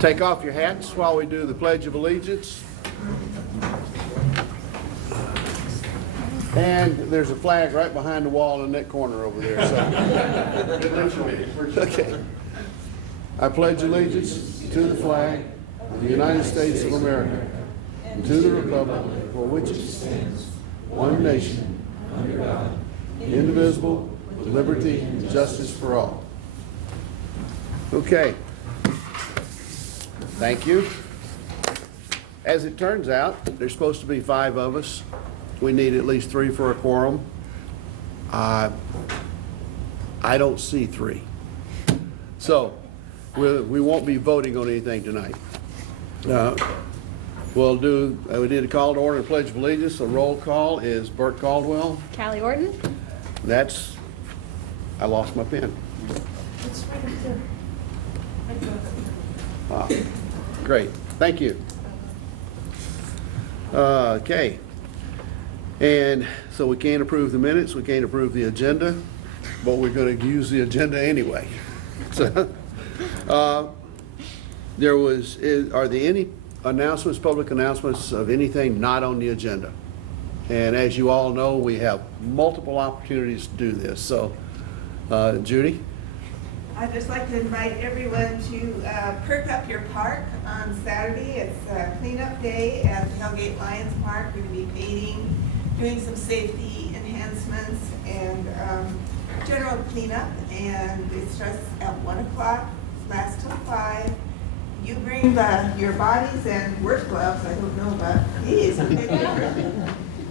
Take off your hats while we do the Pledge of Allegiance. And there's a flag right behind the wall in that corner over there. So. Okay. I pledge allegiance to the flag of the United States of America and to the republic for which it stands, one nation, under God, indivisible, with liberty and justice for all. Okay. Thank you. As it turns out, there's supposed to be 5 of us. We need at least 3 for a quorum. I don't see 3. So we won't be voting on anything tonight. We did a call to order and pledge of allegiance. The roll call is Bert Caldwell. Callie Orton. I lost my pen. It's right up there. Ah, great, thank you. Okay. And so we can't approve the minutes, we can't approve the agenda, but we're going to use the agenda anyway. So, are there any announcements, public announcements of anything not on the agenda? And as you all know, we have multiple opportunities to do this. So, Judy? I'd just like to invite everyone to perk up your park on Saturday. It's cleanup day at Hellgate Lions Park. We're going to be painting, doing some safety enhancements, and general cleanup. And it starts at 1 o'clock, lasts till 5. You bring your bodies and work gloves. I don't know about these.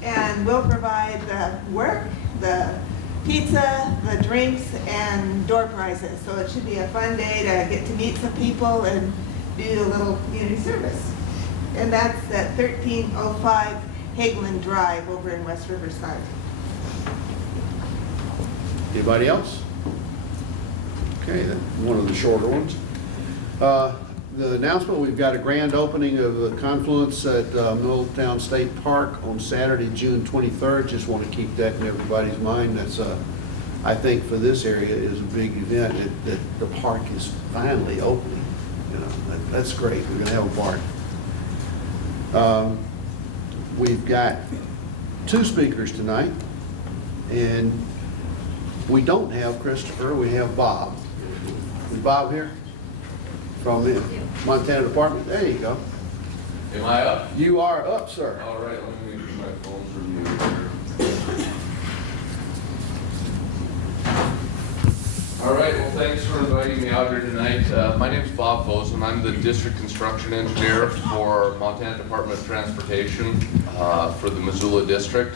And we'll provide the work, the pizza, the drinks, and door prizes. So it should be a fun day to get to meet some people and do a little community service. And that's at 1305 Hagelin Drive over in West Riverside. Anybody else? Okay, then one of the shorter ones. The announcement, we've got a grand opening of the Confluence at Milltown State Park on Saturday, June 23rd. Just want to keep that in everybody's mind. That's, I think for this area is a big event that the park is finally opening. You know, that's great. We're going to have a park. We've got 2 speakers tonight, and we don't have Christopher, we have Bob. Is Bob here? From the Montana Department. There you go. Am I up? You are up, sir. All right, let me make my phone for you here. All right, well, thanks for inviting me out here tonight. My name is Bob Bozen. I'm the district construction engineer for Montana Department of Transportation for the Missoula district.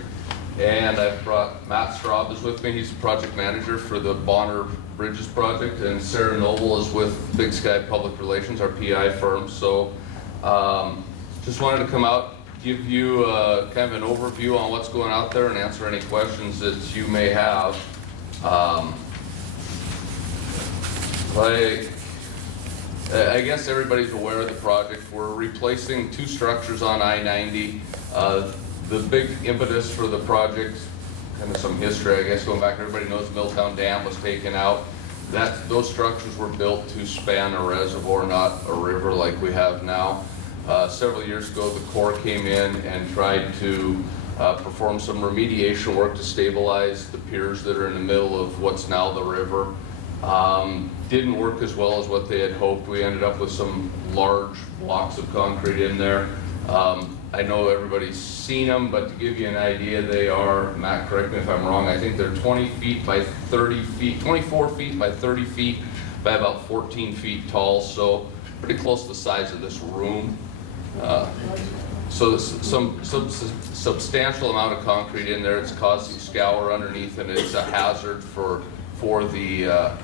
And I've brought Matt Straub is with me. He's the project manager for the Bonner Bridges project, and Sarah Noble is with Big Sky Public Relations, our PI firm. So just wanted to come out, give you kind of an overview on what's going out there and answer any questions that you may have. I guess everybody's aware of the project. We're replacing 2 structures on I-90. The big impetus for the project, kind of some history, I guess, going back, everybody knows Milltown Dam was taken out. Those structures were built to span a reservoir, not a river like we have now. Several years ago, the Corps came in and tried to perform some remediation work to stabilize the piers that are in the middle of what's now the river. Didn't work as well as what they had hoped. We ended up with some large blocks of concrete in there. I know everybody's seen them, but to give you an idea, they are, Matt, correct me if I'm wrong, I think they're 20 feet by 30 feet, 24 feet by 30 feet by about 14 feet tall, so pretty close to the size of this room. So some substantial amount of concrete in there. It's caused some scour underneath, and it's a hazard for the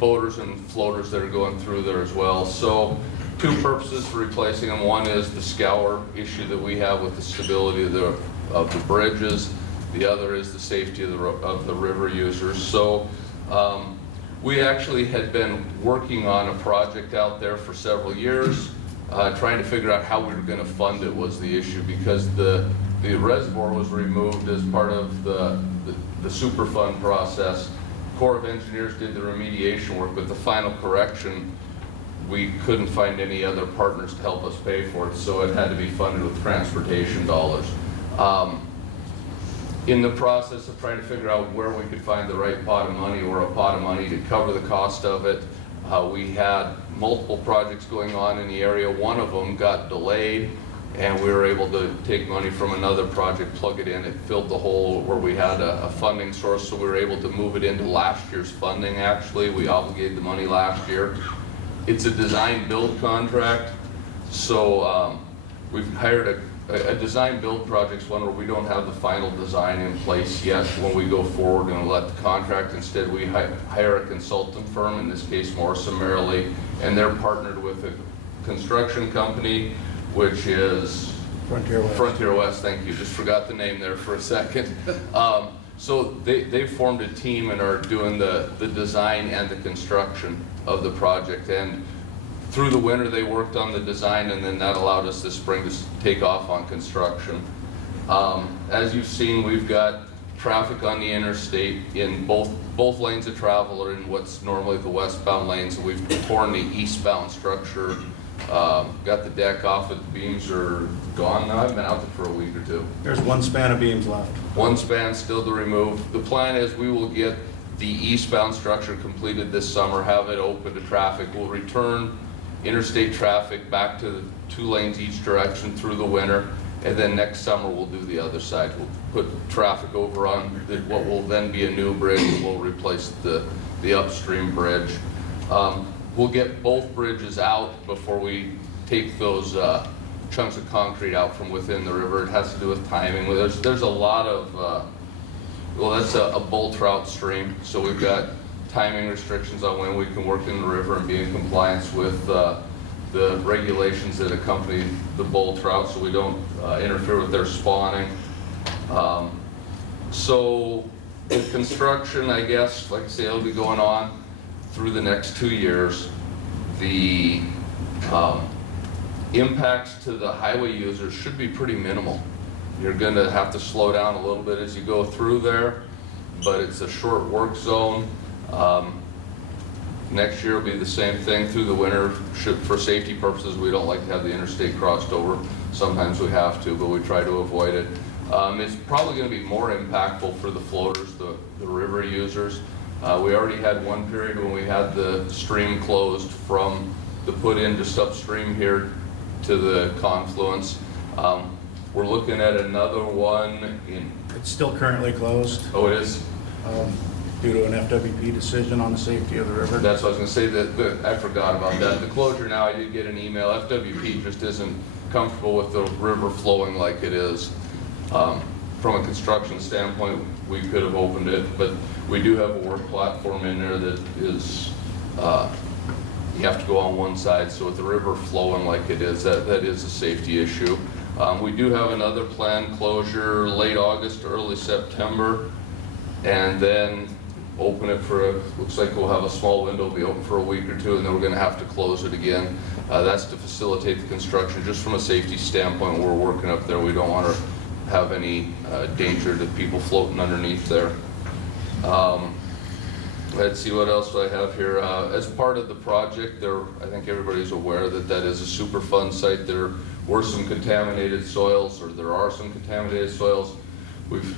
boaters and floaters that are going through there as well. So 2 purposes for replacing them. One is the scour issue that we have with the stability of the bridges. The other is the safety of the river users. So we actually had been working on a project out there for several years, trying to figure out how we were going to fund it was the issue, because the reservoir was removed as part of the Superfund process. Corps of Engineers did the remediation work, but the final correction we couldn't find any other partners to help us pay for it, so it had to be funded with transportation dollars. In the process of trying to figure out where we could find the right pot of money or a pot of money to cover the cost of it, we had multiple projects going on in the area. One of them got delayed, and we were able to take money from another project, plug it in. It filled the hole where we had a funding source, so we were able to move it into last year's funding. Actually, we obligated the money last year. It's a design-build contract, so we've hired a design-build project's one where we don't have the final design in place yet. When we go forward and let the contract, instead we hire a consultant firm, in this case Morrison Merrily, and they're partnered with a construction company, which is Frontier West. Frontier West, thank you. Just forgot the name there for a second. So they formed a team and are doing the design and the construction of the project. And through the winter, they worked on the design, and then that allowed us this spring to take off on construction. As you've seen, we've got traffic on the interstate in both lanes of travel are in what's normally the westbound lanes. And we've torn the eastbound structure, got the deck off it. The beams are gone now. I've been out there for a week or two. There's one span of beams left. One span still to remove. The plan is we will get the eastbound structure completed this summer, have it open to traffic. We'll return interstate traffic back to the 2 lanes each direction through the winter, and then next summer we'll do the other side. We'll put traffic over on what will then be a new bridge, and we'll replace the upstream bridge. We'll get both bridges out before we take those chunks of concrete out from within the river. It has to do with timing. There's a lot of, well, that's a bull trout stream, so we've got timing restrictions on when we can work in the river and be in compliance with the regulations that accompany the bull trout, so we don't interfere with their spawning. So in construction, I guess, like I say, it'll be going on through the next 2 years. The impacts to the highway users should be pretty minimal. You're going to have to slow down a little bit as you go through there, but it's a short work zone. Next year will be the same thing through the winter. For safety purposes, we don't like to have the interstate crossed over. Sometimes we have to, but we try to avoid it. It's probably going to be more impactful for the floaters, the river users. We already had one period when we had the stream closed from the put-in just upstream here to the confluence. We're looking at another one in... It's still currently closed Oh, it is? due to an FWP decision on the safety of the river. That's what I was going to say, I forgot about that. The closure now, I did get an email. FWP just isn't comfortable with the river flowing like it is. From a construction standpoint, we could have opened it, but we do have a work platform in there that is, you have to go on one side, so with the river flowing like it is, that is a safety issue. We do have another planned closure late August, early September, and then open it for looks like we'll have a small window, be open for a week or two, and then we're going to have to close it again. That's to facilitate the construction. Just from a safety standpoint, we're working up there. We don't want to have any danger to people floating underneath there. Let's see what else do I have here. As part of the project, I think everybody's aware that is a Superfund site. There were some contaminated soils, or there are some contaminated soils.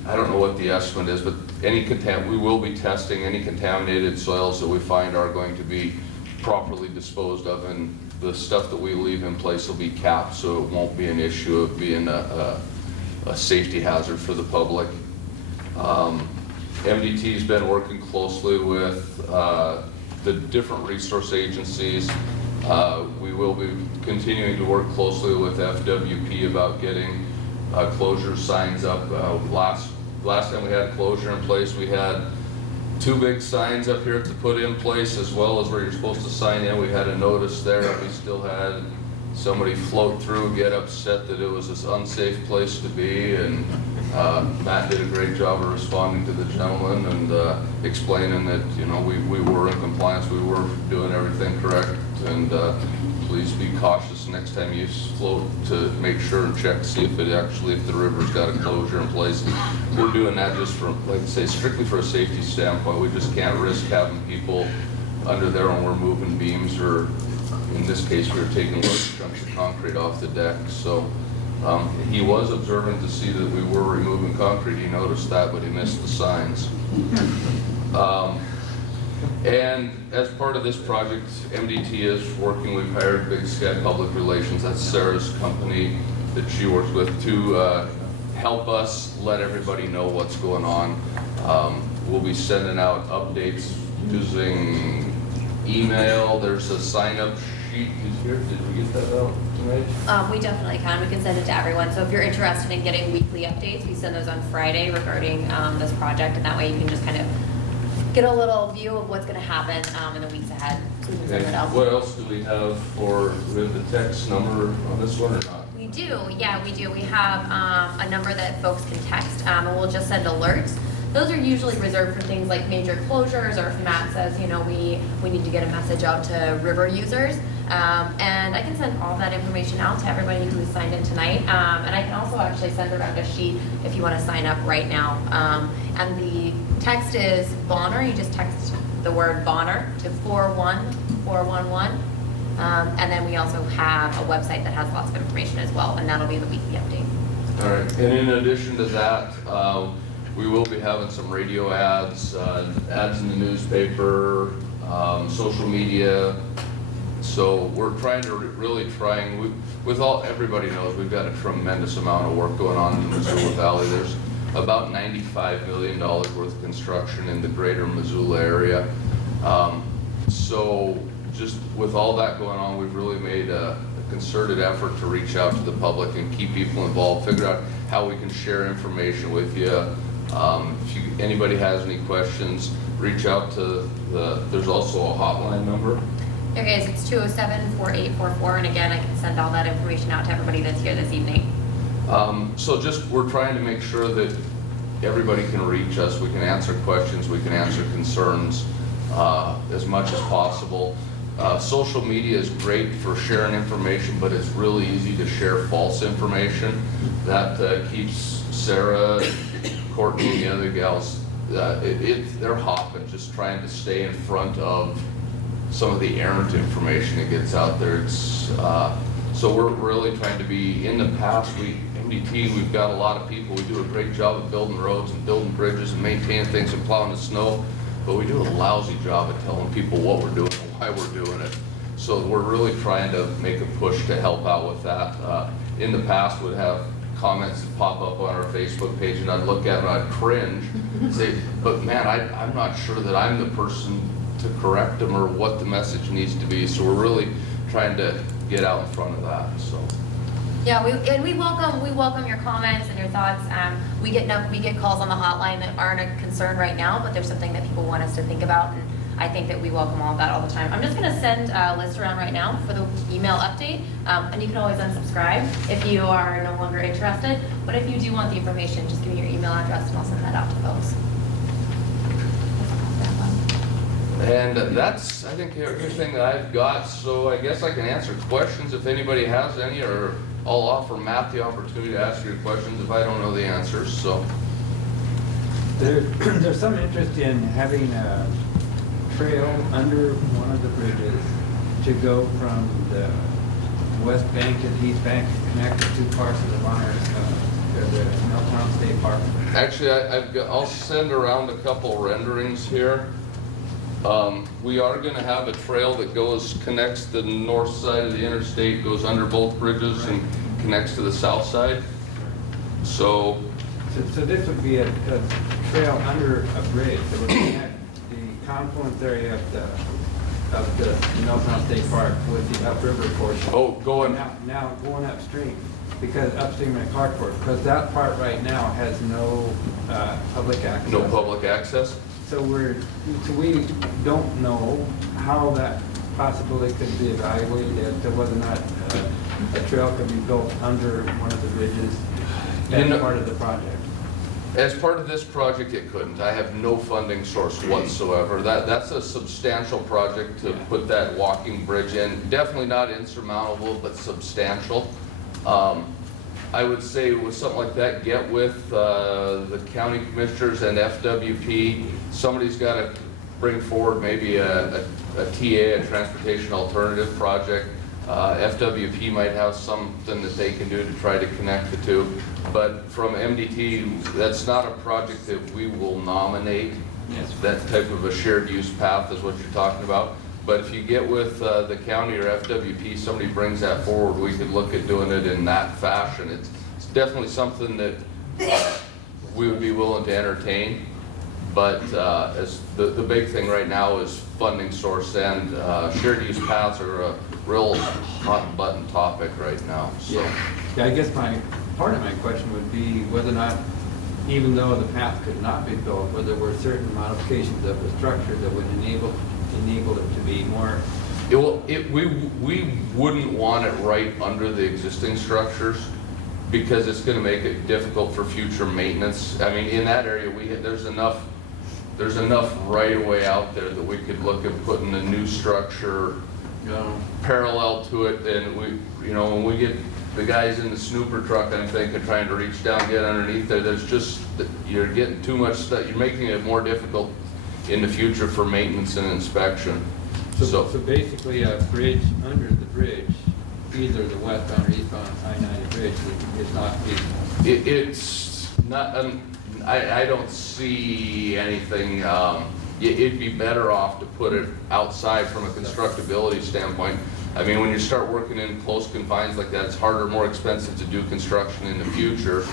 I don't know what the estimate is, but we will be testing any contaminated soils that we find are going to be properly disposed of, and the stuff that we leave in place will be capped, so it won't be an issue of being a safety hazard for the public. MDT's been working closely with the different resource agencies. We will be continuing to work closely with FWP about getting closure signs up. Last time we had closure in place, we had 2 big signs up here to put in place, as well as where you're supposed to sign in. We had a notice there. We still had somebody float through, get upset that it was this unsafe place to be, and Matt did a great job of responding to the gentleman and explaining that, you know, we were in compliance, we were doing everything correct, and please be cautious next time you float to make sure and check to see if the river's got a closure in place. We're doing that just for, like I say, strictly for a safety standpoint. We just can't risk having people under there when we're moving beams or, in this case, we were taking large chunks of concrete off the deck. So he was observant to see that we were removing concrete. He noticed that, but he missed the signs. And as part of this project, MDT is working. We've hired Big Sky Public Relations, that's Sarah's company that she works with, to help us let everybody know what's going on. We'll be sending out updates using email. There's a sign-up sheet. Is here? Did we get that out tonight? We definitely can. We can send it to everyone. So if you're interested in getting weekly updates, we send those on Friday regarding this project, and that way you can just kind of get a little view of what's going to happen in the weeks ahead. So we can send Okay. it out. What else do we have for, we have the text number on this one or not? We do, yeah, we do. We have a number that folks can text, and we'll just send alerts. Those are usually reserved for things like major closures, or if Matt says, you know, we need to get a message out to river users. And I can send all that information out to everybody who's signed in tonight. And I can also actually send around a sheet if you want to sign up right now. And the text is Bonner. You just text the word Bonner to 41411. And then we also have a website that has lots of information as well, and that'll be the weekly update. All right, and in addition to that, we will be having some radio ads, ads in the newspaper, social media. So we're trying to everybody knows we've got a tremendous amount of work going on in the Missoula Valley. There's about $95 million worth of construction in the greater Missoula area. So just with all that going on, we've really made a concerted effort to reach out to the public and keep people involved, figure out how we can share information with you. If anybody has any questions, reach out to there's also a hotline number. There is, it's 207-4844, and again, I can send all that information out to everybody that's here this evening. So just, we're trying to make sure that everybody can reach us, we can answer questions, we can answer concerns as much as possible. Social media is great for sharing information, but it's really easy to share false information. That keeps Sarah, Courtney, and the other gals, they're hopping, just trying to stay in front of some of the errant information that gets out there. It's, so we're really trying to be, in the past, MDT, we've got a lot of people, we do a great job of building roads and building bridges and maintaining things and plowing the snow, but we do a lousy job of telling people what we're doing and why we're doing it. So we're really trying to make a push to help out with that. In the past, we'd have comments that pop up on our Facebook page, and I'd look at them and I'd cringe and say, but man, I'm not sure that I'm the person to correct them or what the message needs to be. So we're really trying to get out in front of that. So Yeah, we welcome your comments and your thoughts. We get calls on the hotline that aren't a concern right now, but there's something that people want us to think about, and I think that we welcome all of that all the time. I'm just going to send a list around right now for the email update, and you can always unsubscribe if you are no longer interested. But if you do want the information, just give me your email address and I'll send that out to folks. And that's, I think, everything that I've got. So I guess I can answer questions if anybody has any, or I'll offer Matt the opportunity to ask your questions if I don't know the answers. So There's some interest in having a trail under one of the bridges to go from the west bank to the east bank, connect the two parts of the Bonner, the Milltown State Park. actually, I'll send around a couple renderings here. We are going to have a trail that connects the north side of the interstate, goes under both bridges, and connects to the south side. So this would be a trail under a bridge that would connect the confluence area of the Milltown State Park with the upriver portion. Oh, going. Now going upstream, because upstream at Clarkport, because that part right now has no public access. No public access? So we don't know how that possibility could be evaluated, if whether or not a trail could be built under one of the bridges as part of the project. As part of this project, it couldn't. I have no funding source whatsoever. That's a substantial project to put that walking bridge in. Definitely not insurmountable, but substantial. I would say with something like that, get with the county commissioners and FWP. Somebody's got to bring forward maybe a TA, a transportation alternative project. FWP might have something that they can do to try to connect the two. But from MDT, that's not a project that we will nominate. Yes. That type of a shared use path is what you're talking about. But if you get with the county or FWP, somebody brings that forward, we could look at doing it in that fashion. It's definitely something that we would be willing to entertain. But as the big thing right now is funding source, and shared use paths are a real hot button topic right now. So. Yeah, I guess part of my question would be whether or not, even though the path could not be built, whether there were certain modifications of the structure that would enable it to be more. We wouldn't want it right under the existing structures, because it's going to make it difficult for future maintenance. I mean, in that area, there's enough right of way out there that we could look at putting a new structure parallel to it. And when we get the guys in the snooper truck, I'm thinking, trying to reach down, get underneath there, you're getting too much stuff. You're making it more difficult in the future for maintenance and inspection. So basically a bridge under the bridge, either the westbound or eastbound I-90 bridge is not feasible. It's not, I don't see anything, it'd be better off to put it outside from a constructability standpoint. I mean, when you start working in close confines like that, it's harder, more expensive to do construction in the future.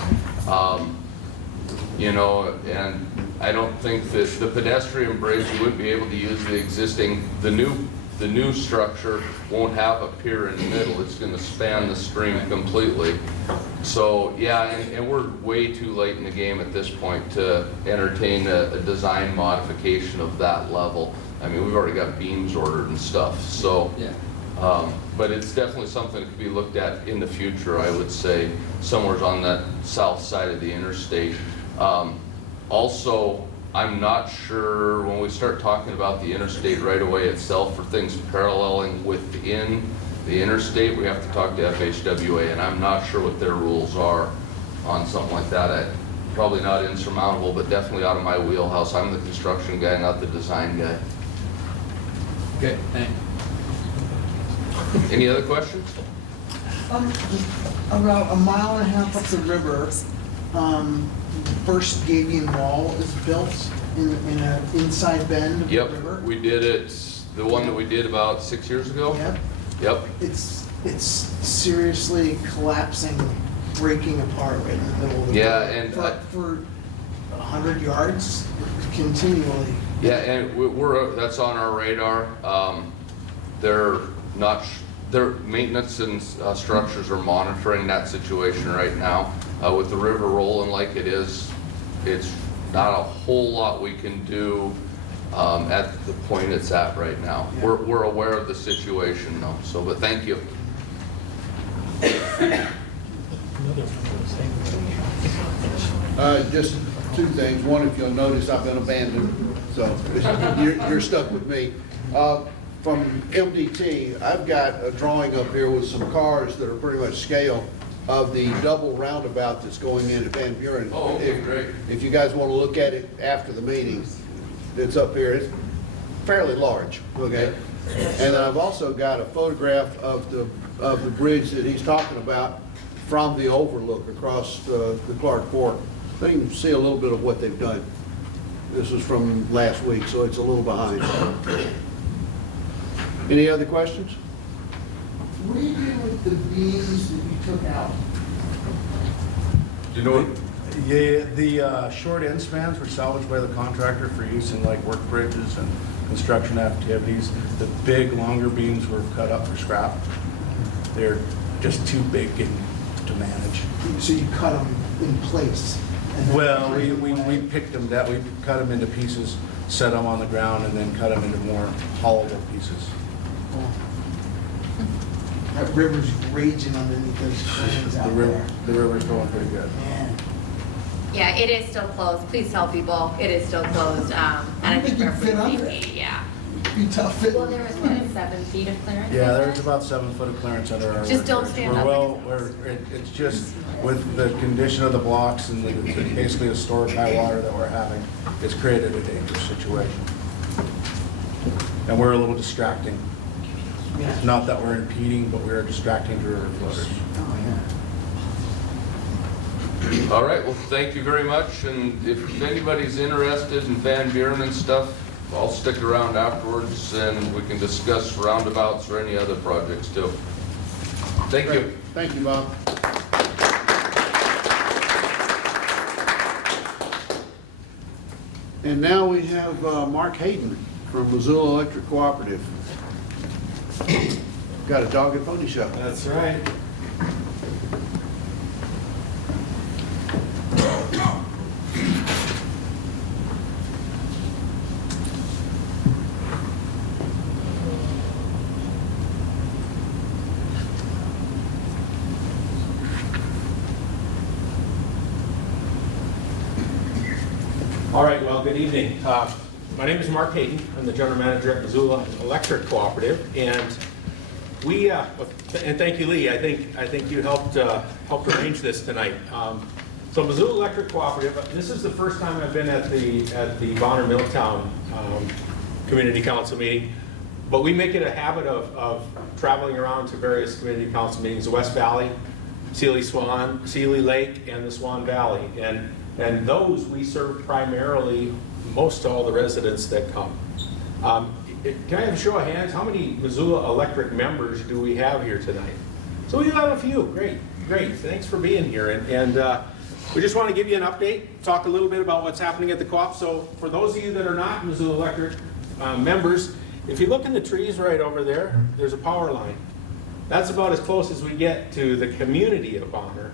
And I don't think that the pedestrian bridge, you wouldn't be able to use the existing, the new structure won't have a pier in the middle. It's going to span the stream completely. So yeah, and we're way too late in the game at this point to entertain a design modification of that level. I mean, we've already got beams ordered and stuff. So, Yeah. but it's definitely something that could be looked at in the future, I would say, somewhere on that south side of the interstate. Also, I'm not sure when we start talking about the interstate right away itself for things paralleling within the interstate, we have to talk to FHWA, and I'm not sure what their rules are on something like that. Probably not insurmountable, but definitely out of my wheelhouse. I'm the construction guy, not the design guy. Okay, thanks. Any other questions? About a mile and a half up the river, first gabion wall is built in an inside bend of the Yep, river. we did it, the one that we did about 6 years ago. Yep. Yep. It's seriously collapsing, breaking apart right in the middle of the Yeah, river. and For 100 yards continually. Yeah, and that's on our radar. Their maintenance and structures are monitoring that situation right now. With the river rolling like it is, it's not a whole lot we can do at the point it's at right now. Yeah. We're aware of the situation though, so, but thank you. Just two things. One, if you'll notice, I've been abandoned, so you're stuck with me. From MDT, I've got a drawing up here with some cars that are pretty much scale of the double roundabout that's going in at Van Buren. Oh, okay, great. If you guys want to look at it after the meeting, it's up here. It's fairly large, okay? And then I've also got a photograph of the bridge that he's talking about from the overlook across the Clark Fork. So you can see a little bit of what they've done. This is from last week, so it's a little behind. Any other questions? What do you do with the beams that you took out? Do you know what? Yeah, the short end spans were salvaged by the contractor for use in like work bridges and construction activities. The big, longer beams were cut up for scrap. They're just too big to manage. So you cut them in place? and then- Well, we picked them, we cut them into pieces, set them on the ground, and then cut them into more hollowable pieces. That river's raging underneath those cranes out there. The river's going pretty good. Man, Yeah, it is still closed. Please tell people it is still closed. And I think you we're fit under pretty, it. yeah. be tough. Well, there was what, 7 feet of clearance? Yeah, there's about 7 foot of clearance under our. Just don't work stand bridge. up. It's just with the condition of the blocks and basically the storage high water that we're having, it's created a dangerous situation. And we're a little distracting. Yeah. Not that we're impeding, but we're distracting to river floaters. All right, well, thank you very much, and if anybody's interested in Van Buren and stuff, I'll stick around afterwards and we can discuss roundabouts or any other projects too. Thank you. Thank you, Bob. And now we have Mark Hayden from Missoula Electric Cooperative. Got a dog and pony show. That's right. All right, well, good evening. My name is Mark Hayden. I'm the general manager at Missoula Electric Cooperative, and we and thank you, Lee. I think you helped arrange this tonight. So Missoula Electric Cooperative. This is the first time I've been at the Bonner Milltown Community Council meeting, but we make it a habit of traveling around to various community council meetings: the West Valley, Sealy Lake, and the Swan Valley, and those we serve primarily most all the residents that come. Can I have a show of hands? How many Missoula Electric members do we have here tonight? So we have a few. Great. Thanks for being here. And we just want to give you an update, talk a little bit about what's happening at the co-op. So for those of you that are not Missoula Electric members, if you look in the trees right over there, there's a power line. That's about as close as we get to the community of Bonner.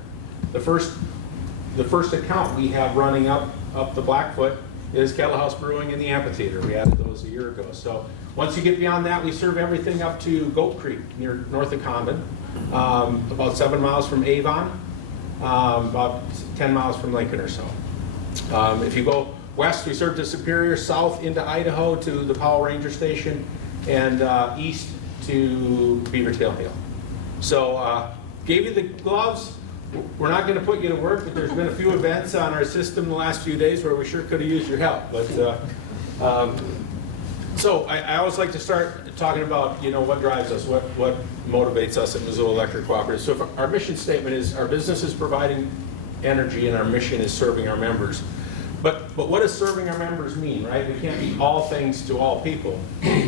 The first account we have running up the Blackfoot is Kettle House Brewing in the amphitheater. We added those a year ago. So once you get beyond that, we serve everything up to Goat Creek, near north of Condon, about 7 miles from Avon, about 10 miles from Lincoln or so. If you go west, we serve to Superior, south into Idaho to the Powell Ranger Station, and east to Beavertail Hill. So gave you the gloves. We're not going to put you to work, but there's been a few events on our system the last few days where we sure could have used your help. But so I always like to start talking about what drives us, what motivates us at Missoula Electric Cooperative. So if our mission statement is our business is providing energy and our mission is serving our members. But what does serving our members mean, right? We can't be all things to all people.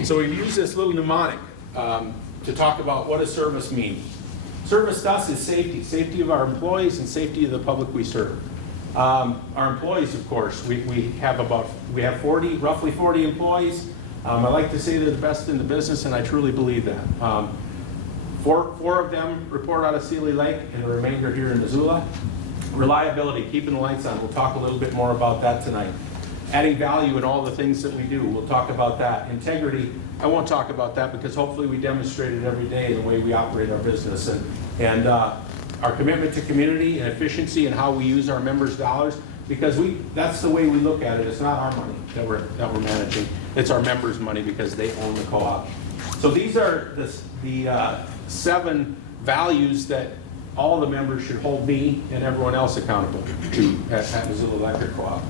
So we've used this little mnemonic to talk about what does service mean. Service to us is safety of our employees and safety of the public we serve. Our employees, of course, we have roughly 40 employees. I like to say they're the best in the business, and I truly believe that. Four of them report out of Sealy Lake, and the remainder here in Missoula. Reliability, keeping the lights on. We'll talk a little bit more about that tonight. Adding value in all the things that we do. We'll talk about that. Integrity, I won't talk about that because hopefully we demonstrate it every day in the way we operate our business. And our commitment to community and efficiency and how we use our members' dollars, because that's the way we look at it. It's not our money that we're managing. It's our members' money because they own the co-op. So these are the 7 values that all the members should hold me and everyone else accountable to at Missoula Electric Co-op.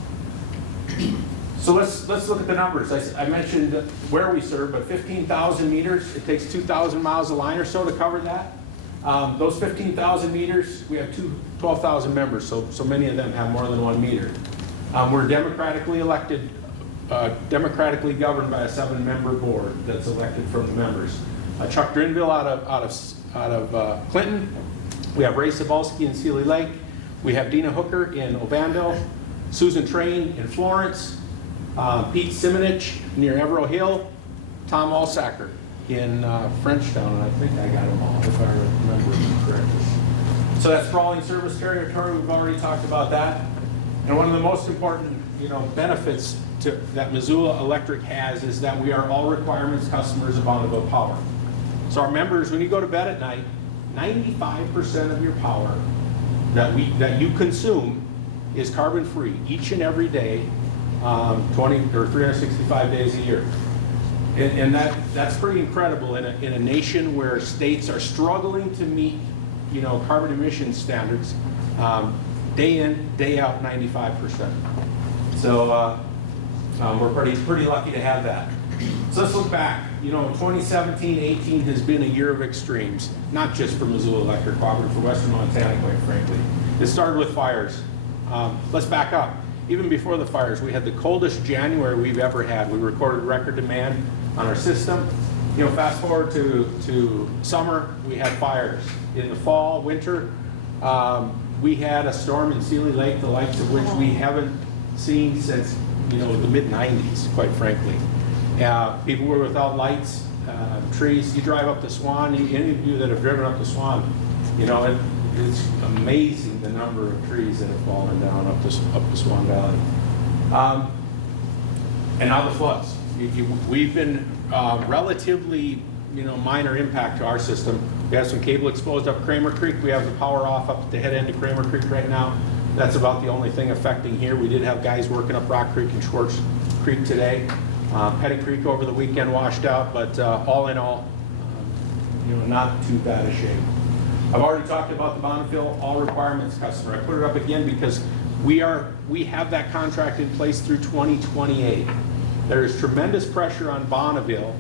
So let's look at the numbers. I mentioned where we serve, but 15,000 meters. It takes 2,000 miles of line or so to cover that. Those 15,000 meters, we have 12,000 members, so many of them have more than 1 meter. We're democratically elected, democratically governed by a 7-member board that's elected from the members. Chuck Drinville out of Clinton. We have Ray Cebulski in Sealy Lake. We have Dina Hooker in Ovando. Susan Train in Florence. Pete Simonich near Evero Hill. Tom Alsacker in Frenchtown, and I think I got them all, if I remember correctly. So that's sprawling service territory. We've already talked about that. And one of the most important, benefits that Missoula Electric has is that we are all requirements customers of Bonneville Power. So our members, when you go to bed at night, 95% of your power that you consume is carbon free each and every day, 20 or 365 days a year. And that's pretty incredible in a nation where states are struggling to meet, carbon emission standards, day in, day out, 95%. So we're pretty lucky to have that. So let's look back. 2017-18 has been a year of extremes, not just for Missoula Electric Cooperative, for Western Montana, quite frankly. It started with fires. Let's back up. Even before the fires, we had the coldest January we've ever had. We recorded record demand on our system. Fast forward to summer, we had fires. In the fall, winter, we had a storm in Sealy Lake, the likes of which we haven't seen since the mid-90s, quite frankly. People were without lights, trees. You drive up the Swan, any of you that have driven up the Swan, it's amazing the number of trees that have fallen down up the Swan Valley. And now the floods. We've been relatively, minor impact to our system. We have some cable exposed up Kramer Creek. We have the power off up at the head end of Kramer Creek right now. That's about the only thing affecting here. We did have guys working up Rock Creek and Schwartz Creek today. Petty Creek over the weekend washed out, but all in all, not too bad a shape. I've already talked about the Bonneville all requirements customer. I put it up again because we have that contract in place through 2028. There is tremendous pressure on Bonneville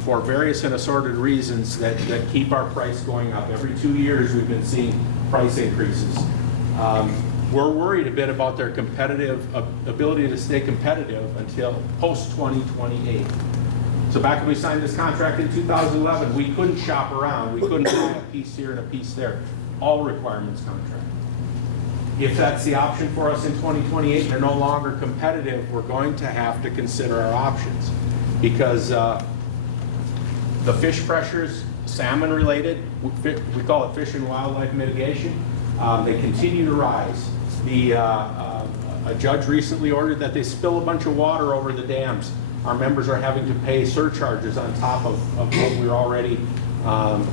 for various and assorted reasons that keep our price going up. Every 2 years we've been seeing price increases. We're worried a bit about their competitive ability to stay competitive until post-2028. So back when we signed this contract in 2011, we couldn't shop around. We couldn't buy a piece here and a piece there. All requirements contract. If that's the option for us in 2028 and they're no longer competitive, we're going to have to consider our options. Because the fish pressures, salmon related, we call it fish and wildlife mitigation, they continue to rise. A judge recently ordered that they spill a bunch of water over the dams. Our members are having to pay surcharges on top of what we're already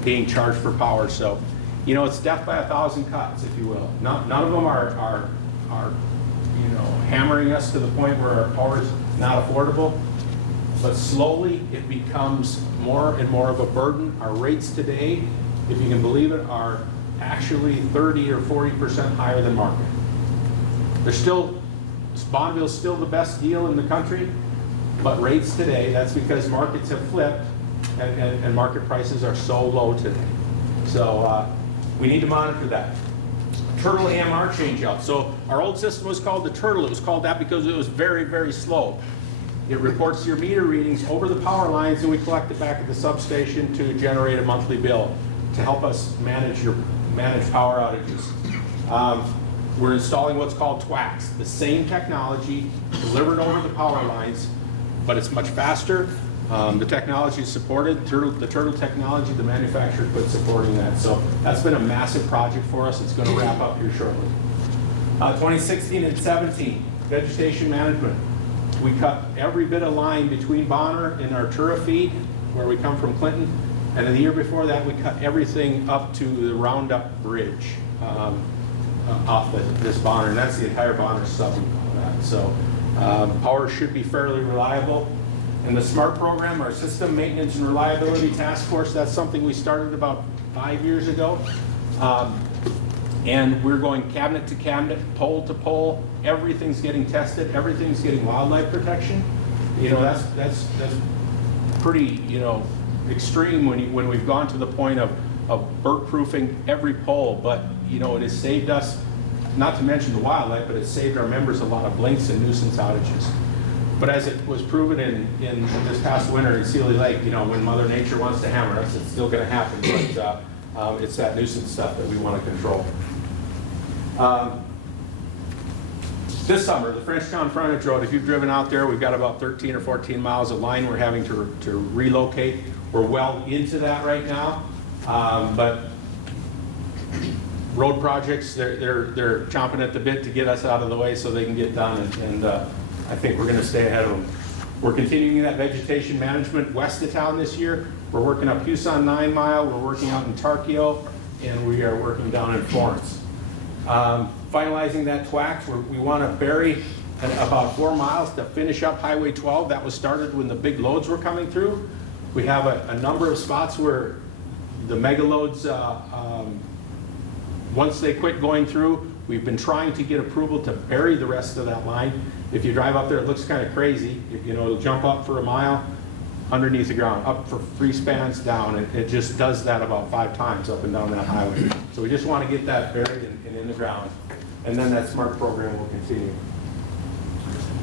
being charged for power. So, it's death by 1,000 cuts, if you will. None of them are hammering us to the point where our power is not affordable. But slowly it becomes more and more of a burden. Our rates today, if you can believe it, are actually 30 or 40% higher than market. Bonneville's still the best deal in the country, but rates today, that's because markets have flipped and market prices are so low today. So we need to monitor that. Turtle AMR change out. So our old system was called the Turtle. It was called that because it was very, very slow. It reports your meter readings over the power lines and we collect it back at the substation to generate a monthly bill to help us manage power outages. We're installing what's called TWACS, the same technology delivered over the power lines, but it's much faster. The technology is supported. The Turtle technology, the manufacturer quit supporting that. So that's been a massive project for us. It's going to wrap up here shortly. 2016 and 17, vegetation management. We cut every bit of line between Bonner and our Tura feed, where we come from Clinton. And then the year before that, we cut everything up to the Roundup Bridge off this Bonner. And that's the entire Bonner sub we call that. So power should be fairly reliable. And the SMART program, our System Maintenance and Reliability Task Force, that's something we started about 5 years ago. And we're going cabinet to cabinet, pole to pole. Everything's getting tested. Everything's getting wildlife protection. That's pretty, extreme when we've gone to the point of burp-proofing every pole. But, it has saved us, not to mention the wildlife, but it's saved our members a lot of blinks and nuisance outages. But as it was proven in this past winter in Sealy Lake, when Mother Nature wants to hammer us, it's still going to happen. But it's that nuisance stuff that we want to control. This summer, the Frenchtown Frontage Road, if you've driven out there, we've got about 13 or 14 miles of line we're having to relocate. We're well into that right now. But road projects, they're chomping at the bit to get us out of the way so they can get done, and I think we're going to stay ahead of them. We're continuing that vegetation management west of town this year. We're working up Huson 9 Mile, we're working out in Tarkio, and we are working down in Florence. Finalizing that TWACS, we want to bury about 4 miles to finish up Highway 12. That was started when the big loads were coming through. We have a number of spots where the mega loads, once they quit going through, we've been trying to get approval to bury the rest of that line. If you drive up there, it looks kind of crazy. You know, it'll jump up for a mile, underneath the ground, up for 3 spans, down. It just does that about 5 times up and down that highway. So we just want to get that buried and in the ground. And then that SMART program will continue.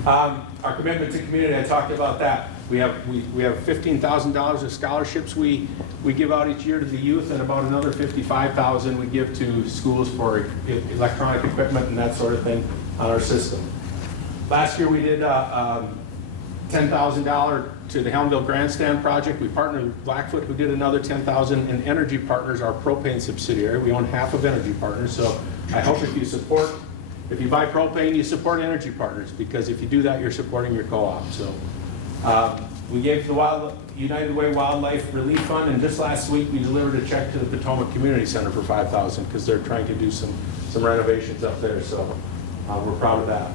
Our commitment to community, I talked about that. We have $15,000 of scholarships we give out each year to the youth, and about another $55,000 we give to schools for electronic equipment and that sort of thing on our system. Last year we did $10,000 to the Helmville Grandstand project. We partnered with Blackfoot, who did another $10,000, and Energy Partners, our propane subsidiary. We own half of Energy Partners, so I hope if you buy propane, you support Energy Partners, because if you do that, you're supporting your co-op. So we gave the United Way Wildlife Relief Fund, and just last week we delivered a check to the Potomac Community Center for $5,000 because they're trying to do some renovations up there. So we're proud of that.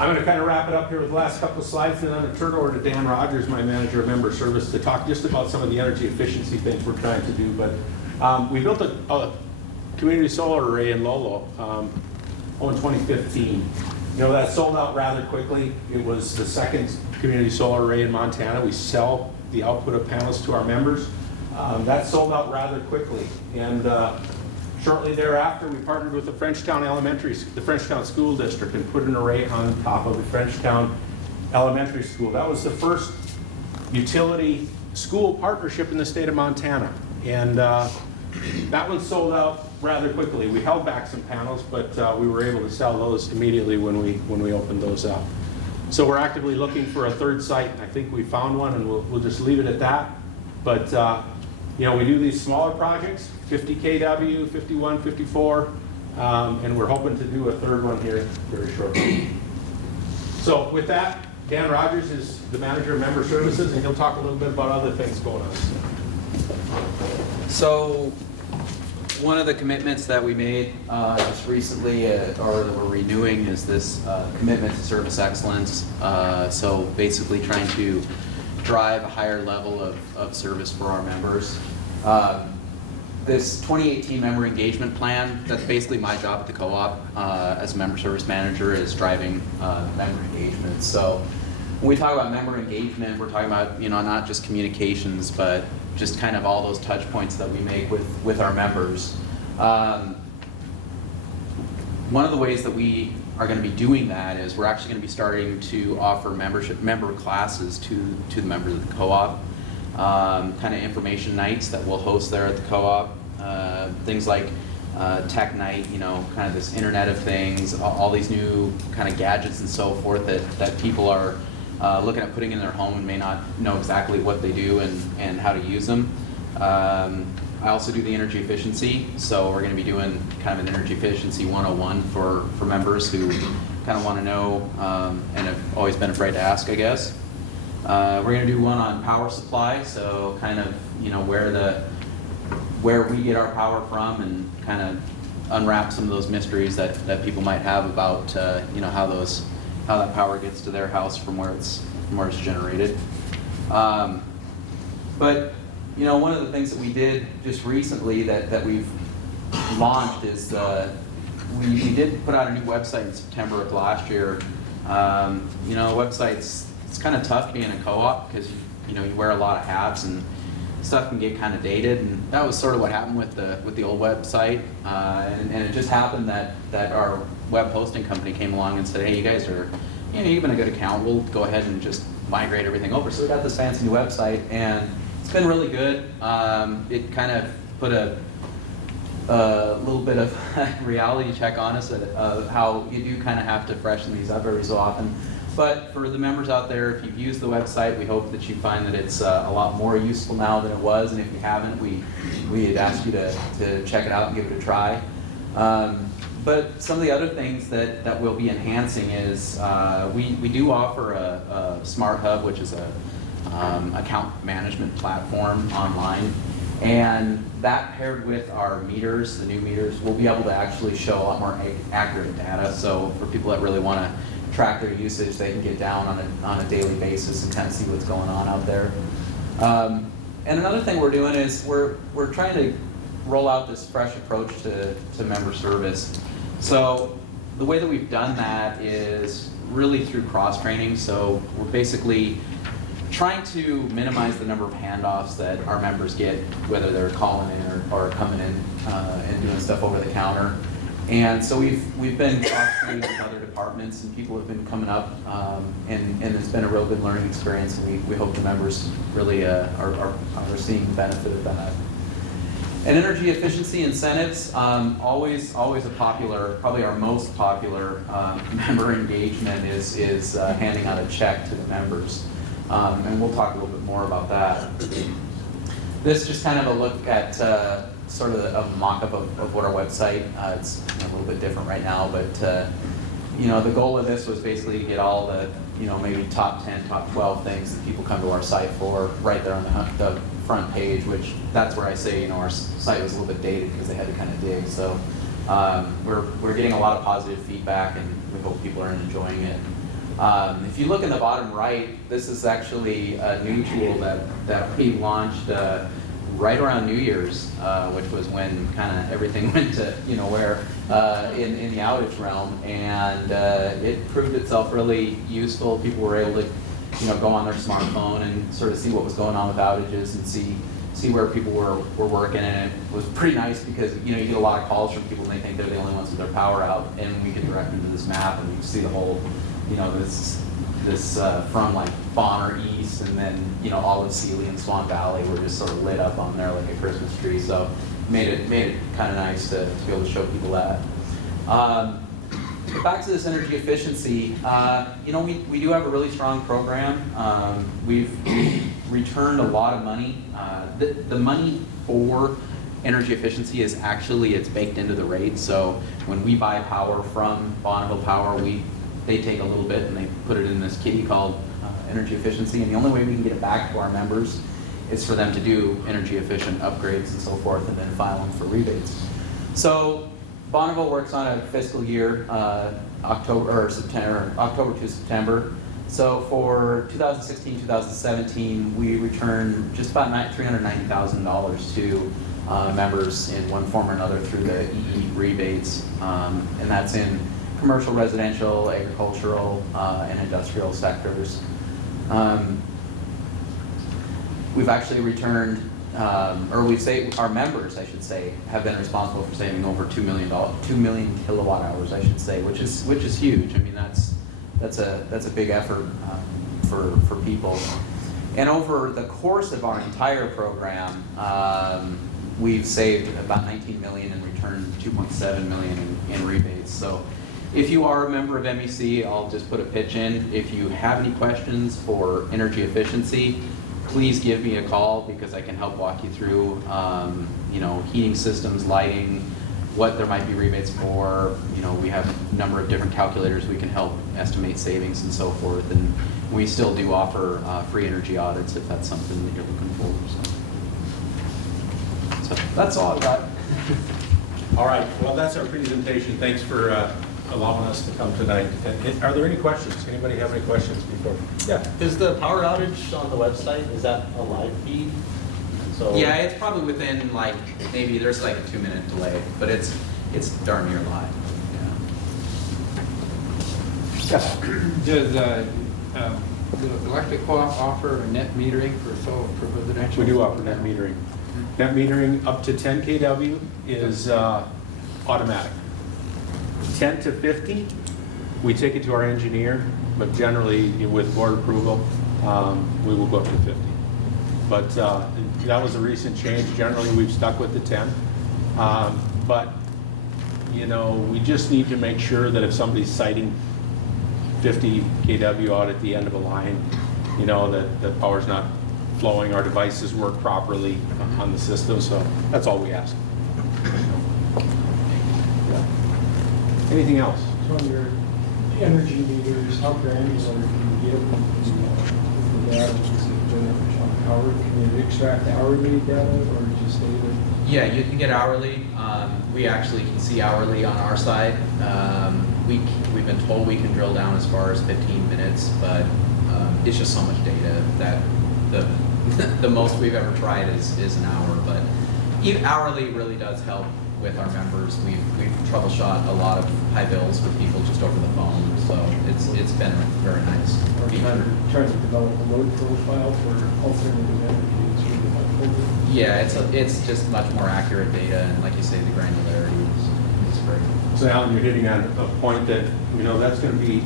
I'm going to kind of wrap it up here with the last couple of slides, and then I'm going to turn it over to Dan Rogers, my manager of member service, to talk just about some of the energy efficiency things we're trying to do. But we built a community solar array in Lolo in 2015. You know, that sold out rather quickly. It was the second community solar array in Montana. We sell the output of panels to our members. That sold out rather quickly. And shortly thereafter, we partnered with the Frenchtown School District, and put an array on top of the Frenchtown Elementary School. That was the first utility school partnership in the state of Montana. And that one sold out rather quickly. We held back some panels, but we were able to sell those immediately when we opened those up. So we're actively looking for a third site. I think we found one, and we'll just leave it at that. But you know, we do these smaller projects, 50 kW, 51, 54, and we're hoping to do a third one here very shortly. So with that, Dan Rogers is the manager of member services, and he'll talk a little bit about other things going on. So one of the commitments that we made just recently, or that we're renewing, is this commitment to service excellence. So basically trying to drive a higher level of service for our members. This 2018 member engagement plan, that's basically my job at the co-op as a member service manager, is driving member engagement. So when we talk about member engagement, we're talking about, you know, not just communications, but just kind of all those touch points that we make with our members. One of the ways that we are going to be doing that is we're actually going to be starting to offer member classes to the members of the co-op. Kind of information nights that we'll host there at the co-op. Things like tech night, you know, kind of this Internet of Things, all these new kind of gadgets and so forth that people are looking at putting in their home and may not know exactly what they do and how to use them. I also do the energy efficiency, so we're going to be doing kind of an energy efficiency 101 for members who kind of want to know and have always been afraid to ask, I guess. We're going to do one on power supply, so kind of, you know, where we get our power from, and kind of unwrap some of those mysteries that people might have about you know, how that power gets to their house from where it's generated. But you know, one of the things that we did just recently that we've launched is we did put out a new website in September of last year. You know, websites, it's kind of tough being a co-op because you know, you wear a lot of hats and stuff can get kind of dated, and that was sort of what happened with the old website. And it just happened that our web hosting company came along and said, hey, you guys are, you know, you've been a good account, we'll go ahead and just migrate everything over. So we got this fancy new website, and it's been really good. It kind of put a little bit of reality check on us of how you do kind of have to freshen these up every so often. But for the members out there, if you've used the website, we hope that you find that it's a lot more useful now than it was. And if you haven't, we'd ask you to check it out and give it a try. But some of the other things that we'll be enhancing is we do offer a Smart Hub, which is a account management platform online. And that paired with our meters, the new meters, we'll be able to actually show a lot more accurate data. So for people that really want to track their usage, they can get down on a daily basis and kind of see what's going on out there. And another thing we're doing is we're trying to roll out this fresh approach to member service. So the way that we've done that is really through cross-training. So we're basically trying to minimize the number of handoffs that our members get, whether they're calling in or coming in and doing stuff over the counter. And so we've been cross-training with other departments, and people have been coming up, and it's been a real good learning experience, and we hope the members really are seeing the benefit of that. And energy efficiency incentives, always a popular, probably our most popular member engagement is handing out a check to the members. And we'll talk a little bit more about that. This just kind of a look at sort of a mock-up of what our website, it's a little bit different right now, but you know, the goal of this was basically to get all the, you know, maybe top 10, top 12 things that people come to our site for right there on the front page, which that's where I say, you know, our site was a little bit dated because they had to kind of dig. So we're getting a lot of positive feedback, and we hope people are enjoying it. If you look in the bottom right, this is actually a new tool that we launched right around New Year's, which was when kind of everything went to, you know, where in the outage realm, and it proved itself really useful. People were able to, you know, go on their smartphone and sort of see what was going on with outages and see where people were working, and it was pretty nice because, you know, you get a lot of calls from people and they think they're the only ones with their power out, and we can direct them to this map and you can see the whole, you know, this from like Bonner East, and then, you know, all of Sealy and Swan Valley were just sort of lit up on there like a Christmas tree. So made it kind of nice to be able to show people that. But back to this energy efficiency, you know, we do have a really strong program. We've returned a lot of money. The money for energy efficiency is actually, it's baked into the rate. So when we buy power from Bonneville Power, they take a little bit and they put it in this kitty called energy efficiency, and the only way we can get it back to our members is for them to do energy efficient upgrades and so forth, and then file them for rebates. So Bonneville works on a fiscal year, October to September. So for 2016-2017, we returned just about $390,000 to members in one form or another through the EE rebates, and that's in commercial, residential, agricultural, and industrial sectors. We've actually returned, or we've saved, our members, I should say, have been responsible for saving over 2 million kilowatt hours, I should say, which is huge. I mean, that's a big effort for people. And over the course of our entire program, we've saved about 19 million and returned 2.7 million in rebates. So if you are a member of MEC, I'll just put a pitch in. If you have any questions for energy efficiency, please give me a call because I can help walk you through, you know, heating systems, lighting, what there might be rebates for. You know, we have a number of different calculators we can help estimate savings and so forth. And we still do offer free energy audits if that's something that you're looking for. So that's all I've got. All right, well, that's our presentation. Thanks for allowing us to come tonight. Are there any questions? Anybody have any questions before? Yeah. Is the power outage on the website, is that a live feed? So Yeah, it's probably within like, maybe there's like a 2-minute delay, but it's darn near live. Yeah. Yes. Does the electric co-op offer net metering for residential? We do offer net metering. Net metering up to 10 kW is automatic. 10 to 50, we take it to our engineer, but generally with board approval, we will go up to 50. But that was a recent change. Generally, we've stuck with the 10. But, you know, we just need to make sure that if somebody's citing 50 kW out at the end of a line, you know, that the power's not flowing, our devices work properly on the system, so that's all we ask. Yeah. Anything else? So on your energy meters, how granular can you get with the data? Is it generation on hour? Can you extract hourly data or just daily? Yeah, you can get hourly. We actually can see hourly on our side. We've been told we can drill down as far as 15 minutes, but it's just so much data that the most we've ever tried is an hour. But even hourly really does help with our members. We've troubleshot a lot of high bills with people just over the phone, so it's been very nice. Or trying to develop a load profile for alternative energy is really helpful. Yeah, it's just much more accurate data, and like you say, the granularity is great. So Alan, you're hitting on a point that, that's going to be,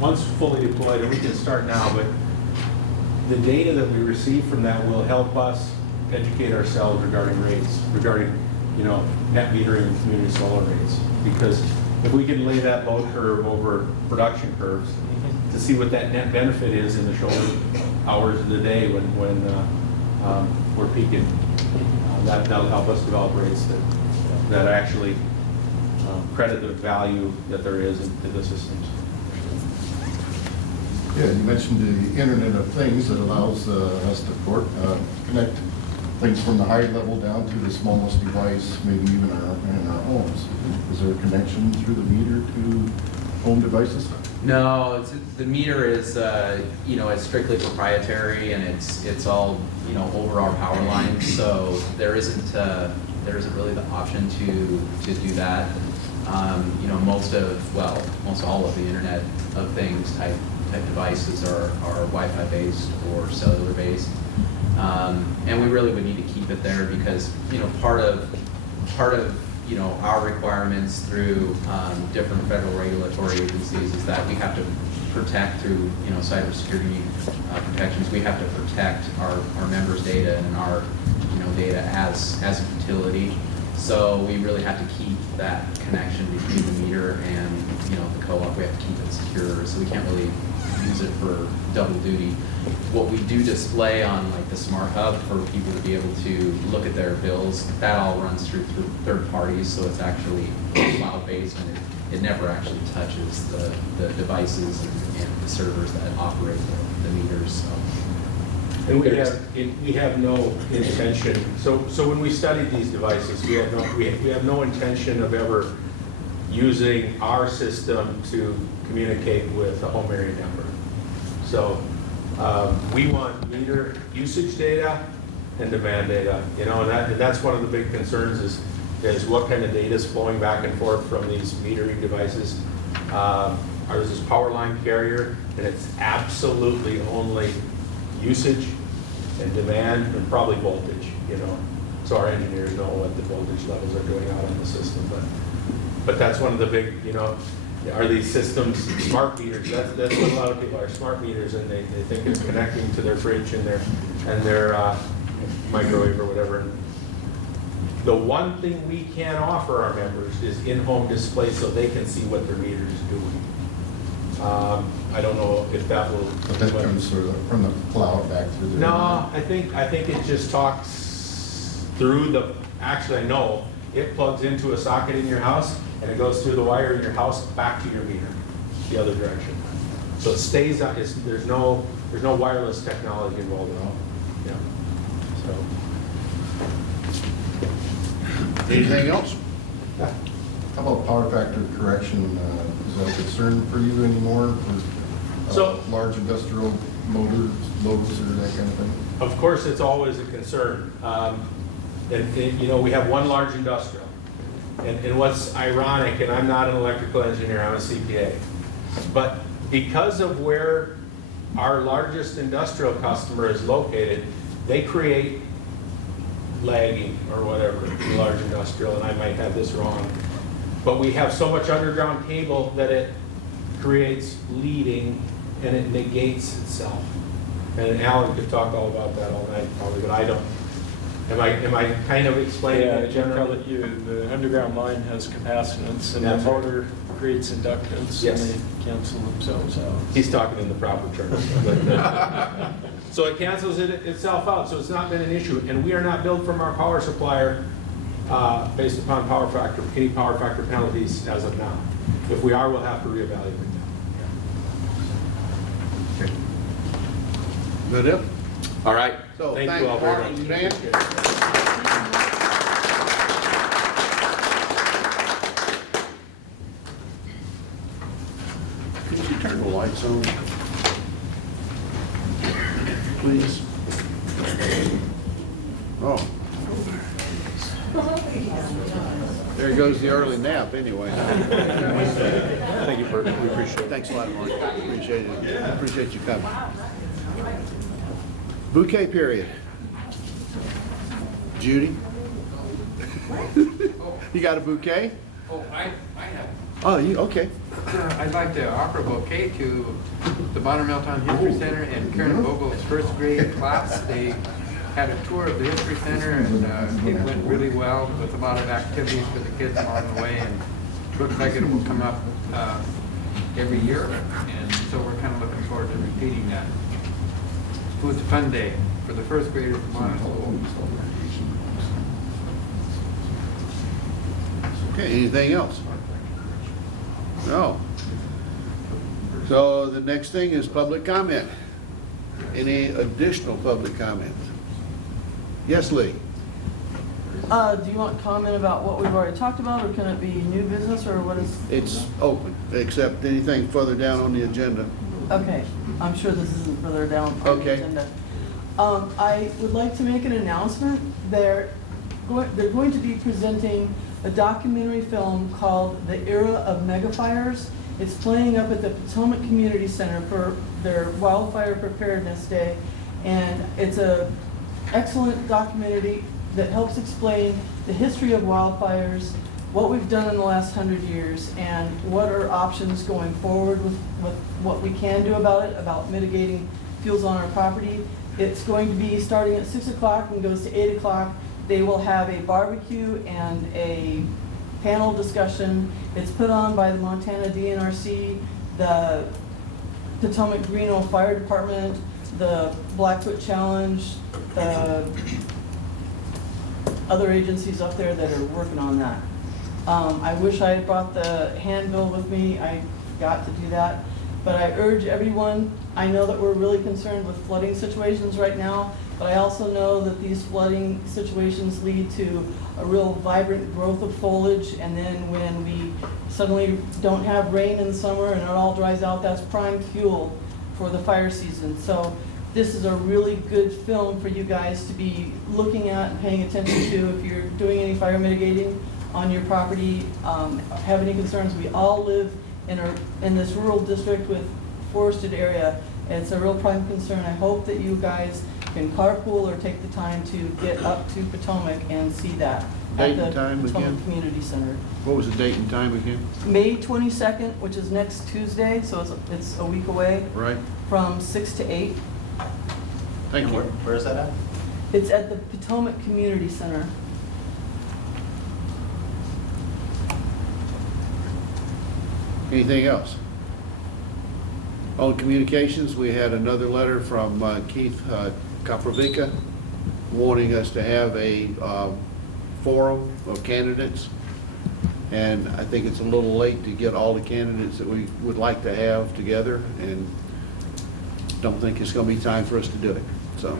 once fully deployed, and we can start now, but the data that we receive from that will help us educate ourselves regarding rates, regarding, net metering and community solar rates. Because if we can lay that load curve over production curves to see what that net benefit is in the shoulder hours of the day when we're peaking, that'll help us develop rates that actually credit the value that there is in the systems. Yeah, you mentioned the Internet of Things that allows us to connect things from the high level down to the smallest device, maybe even in our homes. Is there a connection through the meter to home devices? No, the meter is, it's strictly proprietary, and it's all, over our power lines. So there isn't really the option to do that. Most all of the Internet of Things type devices are Wi-Fi based or cellular based, and we really would need to keep it there because part of our requirements through different federal regulatory agencies is that we have to protect through cybersecurity protections. We have to protect our members' data and our data as a utility. So we really have to keep that connection between the meter and the co-op. We have to keep it secure, so we can't really use it for double duty. What we do display on like the smart hub for people to be able to look at their bills, that all runs through third parties, so it's actually cloud-based, and it never actually touches the devices and the servers that operate the meters. So. And we have no intention. So when we studied these devices, we have no intention of ever using our system to communicate with a home area number. So we want meter usage data and demand data. And that's one of the big concerns is what kind of data is flowing back and forth from these metering devices. Ours is power line carrier, and it's absolutely only usage and demand and probably voltage, so our engineers know what the voltage levels are doing out on the system. But that's one of the big, are these systems smart meters? That's what a lot of people are, smart meters, and they think it's connecting to their fridge and their microwave or whatever. The one thing we can offer our members is in-home display so they can see what their meter is doing. I don't know if that will. But that comes from the cloud back through the. No, I think it just talks through actually I know, it plugs into a socket in your house and it goes through the wire in your house back to your meter, the other direction. So it stays on, there's no wireless technology involved at all. Yeah. So. Anything else? Yeah. How about power factor correction? Is that a concern for you anymore for large industrial motors, loads, or that kind of thing? Of course, it's always a concern. We have one large industrial. And what's ironic, and I'm not an electrical engineer, I'm a CPA, but because of where our largest industrial customer is located, they create lagging or whatever, large industrial, and I might have this wrong. But we have so much underground cable that it creates leading and it negates itself. And Alan could talk all about that all night probably, but I don't. Am I kind of explaining it generally? The underground line has capacitance, and the motor creates inductance, Yes. and they cancel themselves out. He's talking in the proper terms. So it cancels itself out, so it's not been an issue. And we are not billed from our power supplier based upon any power factor penalties as of now. If we are, we'll have to reevaluate that. Good deal. All right. So Thank thank you all very Mark much. and Dan. Appreciate it. Could you turn the lights on, please? Oh. There goes the early nap, anyway. Thank you, Bert, we appreciate it. Thanks a lot, Mark. Appreciate it. Appreciate you coming. Bouquet period. Judy? You got a bouquet? Oh, I have. Oh, you, okay. I'd like to offer a bouquet to the Bonner Milltown History Center and Karen Vogel's first grade class. They had a tour of the History Center and it went really well with a lot of activities for the kids along the way, and looks like it will come up every year, and so we're kind of looking forward to repeating that. So it's a fun day for the first graders at Bonner School. Okay, anything else? No. So the next thing is public comment. Any additional public comments? Yes, Lee? Do you want comment about what we've already talked about, or can it be new business, or what is? It's open, except anything further down on the agenda. Okay, I'm sure this isn't further down on the Okay. agenda. I would like to make an announcement. They're going to be presenting a documentary film called The Era of Megafires. It's playing up at the Potomac Community Center for their Wildfire Preparedness Day, and it's a excellent documentary that helps explain the history of wildfires, what we've done in the last 100 years, and what are options going forward with what we can do about mitigating fuels on our property. It's going to be starting at 6 o'clock and goes to 8 o'clock. They will have a barbecue and a panel discussion. It's put on by the Montana DNRC, the Potomac Greeno Fire Department, the Blackfoot Challenge, the other agencies up there that are working on that. I wish I had brought the handbill with me. I forgot to do that. But I urge everyone, I know that we're really concerned with flooding situations right now, but I also know that these flooding situations lead to a real vibrant growth of foliage, and then when we suddenly don't have rain in the summer and it all dries out, that's prime fuel for the fire season. So this is a really good film for you guys to be looking at and paying attention to if you're doing any fire mitigating on your property, have any concerns. We all live in this rural district with forested area. It's a real prime concern. I hope that you guys can carpool or take the time to get up to Potomac and see that Date at and the time Potomac again? Community Center. What was the date and time again? May 22nd, which is next Tuesday, so it's a week away, Right? from 6 to 8. Thank you. Where is that at? It's at the Potomac Community Center. Anything else? On communications, we had another letter from Keith Kaprovica wanting us to have a forum of candidates. And I think it's a little late to get all the candidates that we would like to have together, and don't think it's going to be time for us to do it. So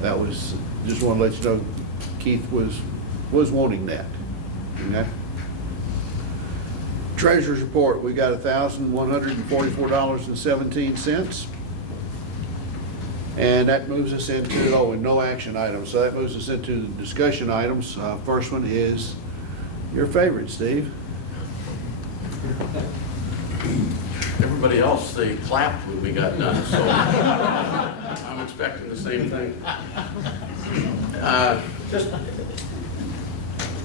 that was, just want to let you know, Keith was wanting that. Okay? Treasurer's report, we got $1,144.17. And that moves us into, and no action items. So that moves us into the discussion items. First one is your favorite, Steve. Everybody else, they clapped when we got done, so I'm expecting the same thing. Just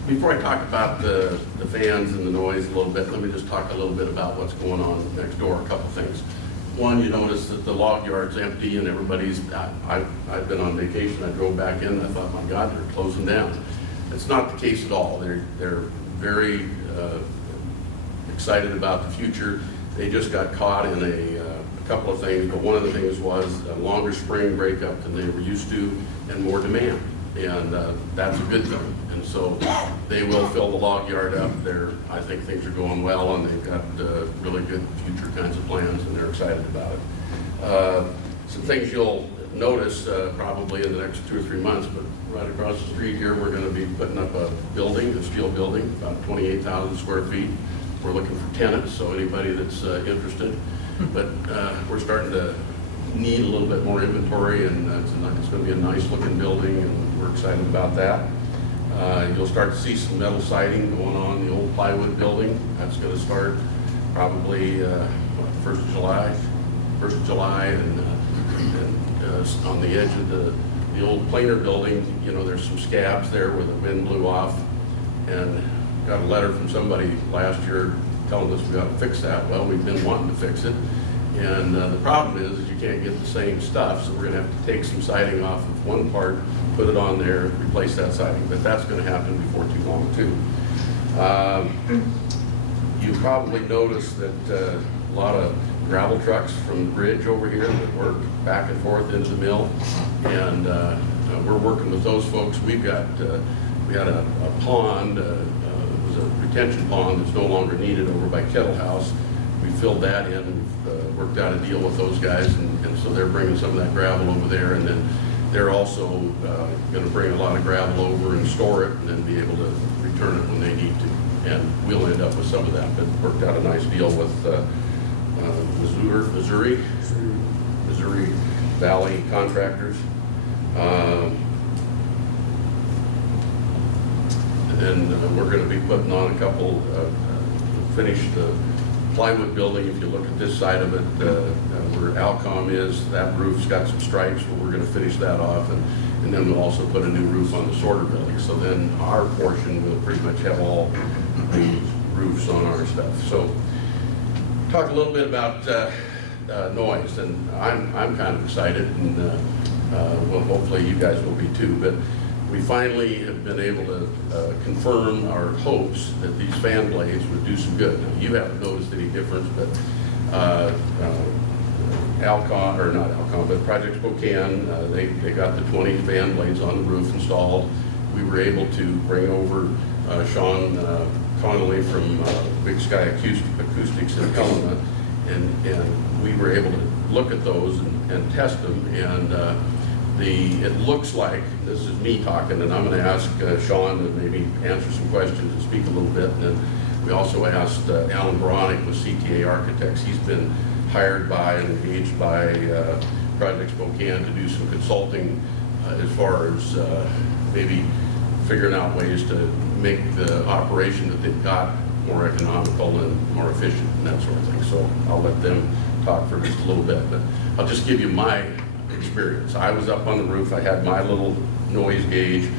before I talk about the fans and the noise a little bit, let me just talk a little bit about what's going on next door, a couple things. One, you notice that the log yard's empty and everybody's, I've been on vacation, I drove back in and I thought, my God, they're closing down. It's not the case at all. They're very excited about the future. They just got caught in a couple of things, but one of the things was a longer spring breakup than they were used to and more demand. And that's a good thing. And so they will fill the log yard up. I think things are going well, and they've got really good future kinds of plans, and they're excited about it. Some things you'll notice probably in the next 2 or 3 months, but right across the street here, we're going to be putting up a building, a steel building, about 28,000 square feet. We're looking for tenants, so anybody that's interested. But we're starting to need a little bit more inventory, and it's going to be a nice looking building, and we're excited about that. You'll start to see some metal siding going on in the old plywood building. That's going to start probably 1st of July. 1st of July, and on the edge of the old planer building, you know, there's some scabs there where the wind blew off, and got a letter from somebody last year telling us we got to fix that. Well, we've been wanting to fix it, and the problem is you can't get the same stuff, so we're going to have to take some siding off of one part, put it on there, replace that siding, but that's going to happen before too long too. You probably noticed that a lot of gravel trucks from the bridge over here that work back and forth into the mill, and we're working with those folks. We had a pond, it was a retention pond that's no longer needed over by Kettle House. We filled that in, worked out a deal with those guys, and so they're bringing some of that gravel over there, and then they're also going to bring a lot of gravel over and store it, and then be able to return it when they need to, and we'll end up with some of that. But worked out a nice deal with Missouri Valley Contractors. And we're going to be putting on a couple, finish the plywood building. If you look at this side of it, where Alcom is, that roof's got some stripes, but we're going to finish that off, and then we'll also put a new roof on the sorter building. So then our portion will pretty much have all the roofs on our stuff. So talk a little bit about noise, and I'm kind of excited, and well, hopefully you guys will be too. But we finally have been able to confirm our hopes that these fan blades would do some good. Now, you haven't noticed any difference, but Alcon, or not Alcon, but Project Spokane, they got the 20 fan blades on the roof installed. We were able to bring over Sean Connolly from Big Sky Acoustics in Helena, and we were able to look at those and test them, and it looks like, this is me talking, and I'm going to ask Sean to maybe answer some questions and speak a little bit, and then we also asked Alan Veronic with CTA Architects. He's been hired by and engaged by Project Spokane to do some consulting as far as maybe figuring out ways to make the operation that they've got more economical and more efficient and that sort of thing. So I'll let them talk for just a little bit, but I'll just give you my experience. I was up on the roof, I had my little noise gauge,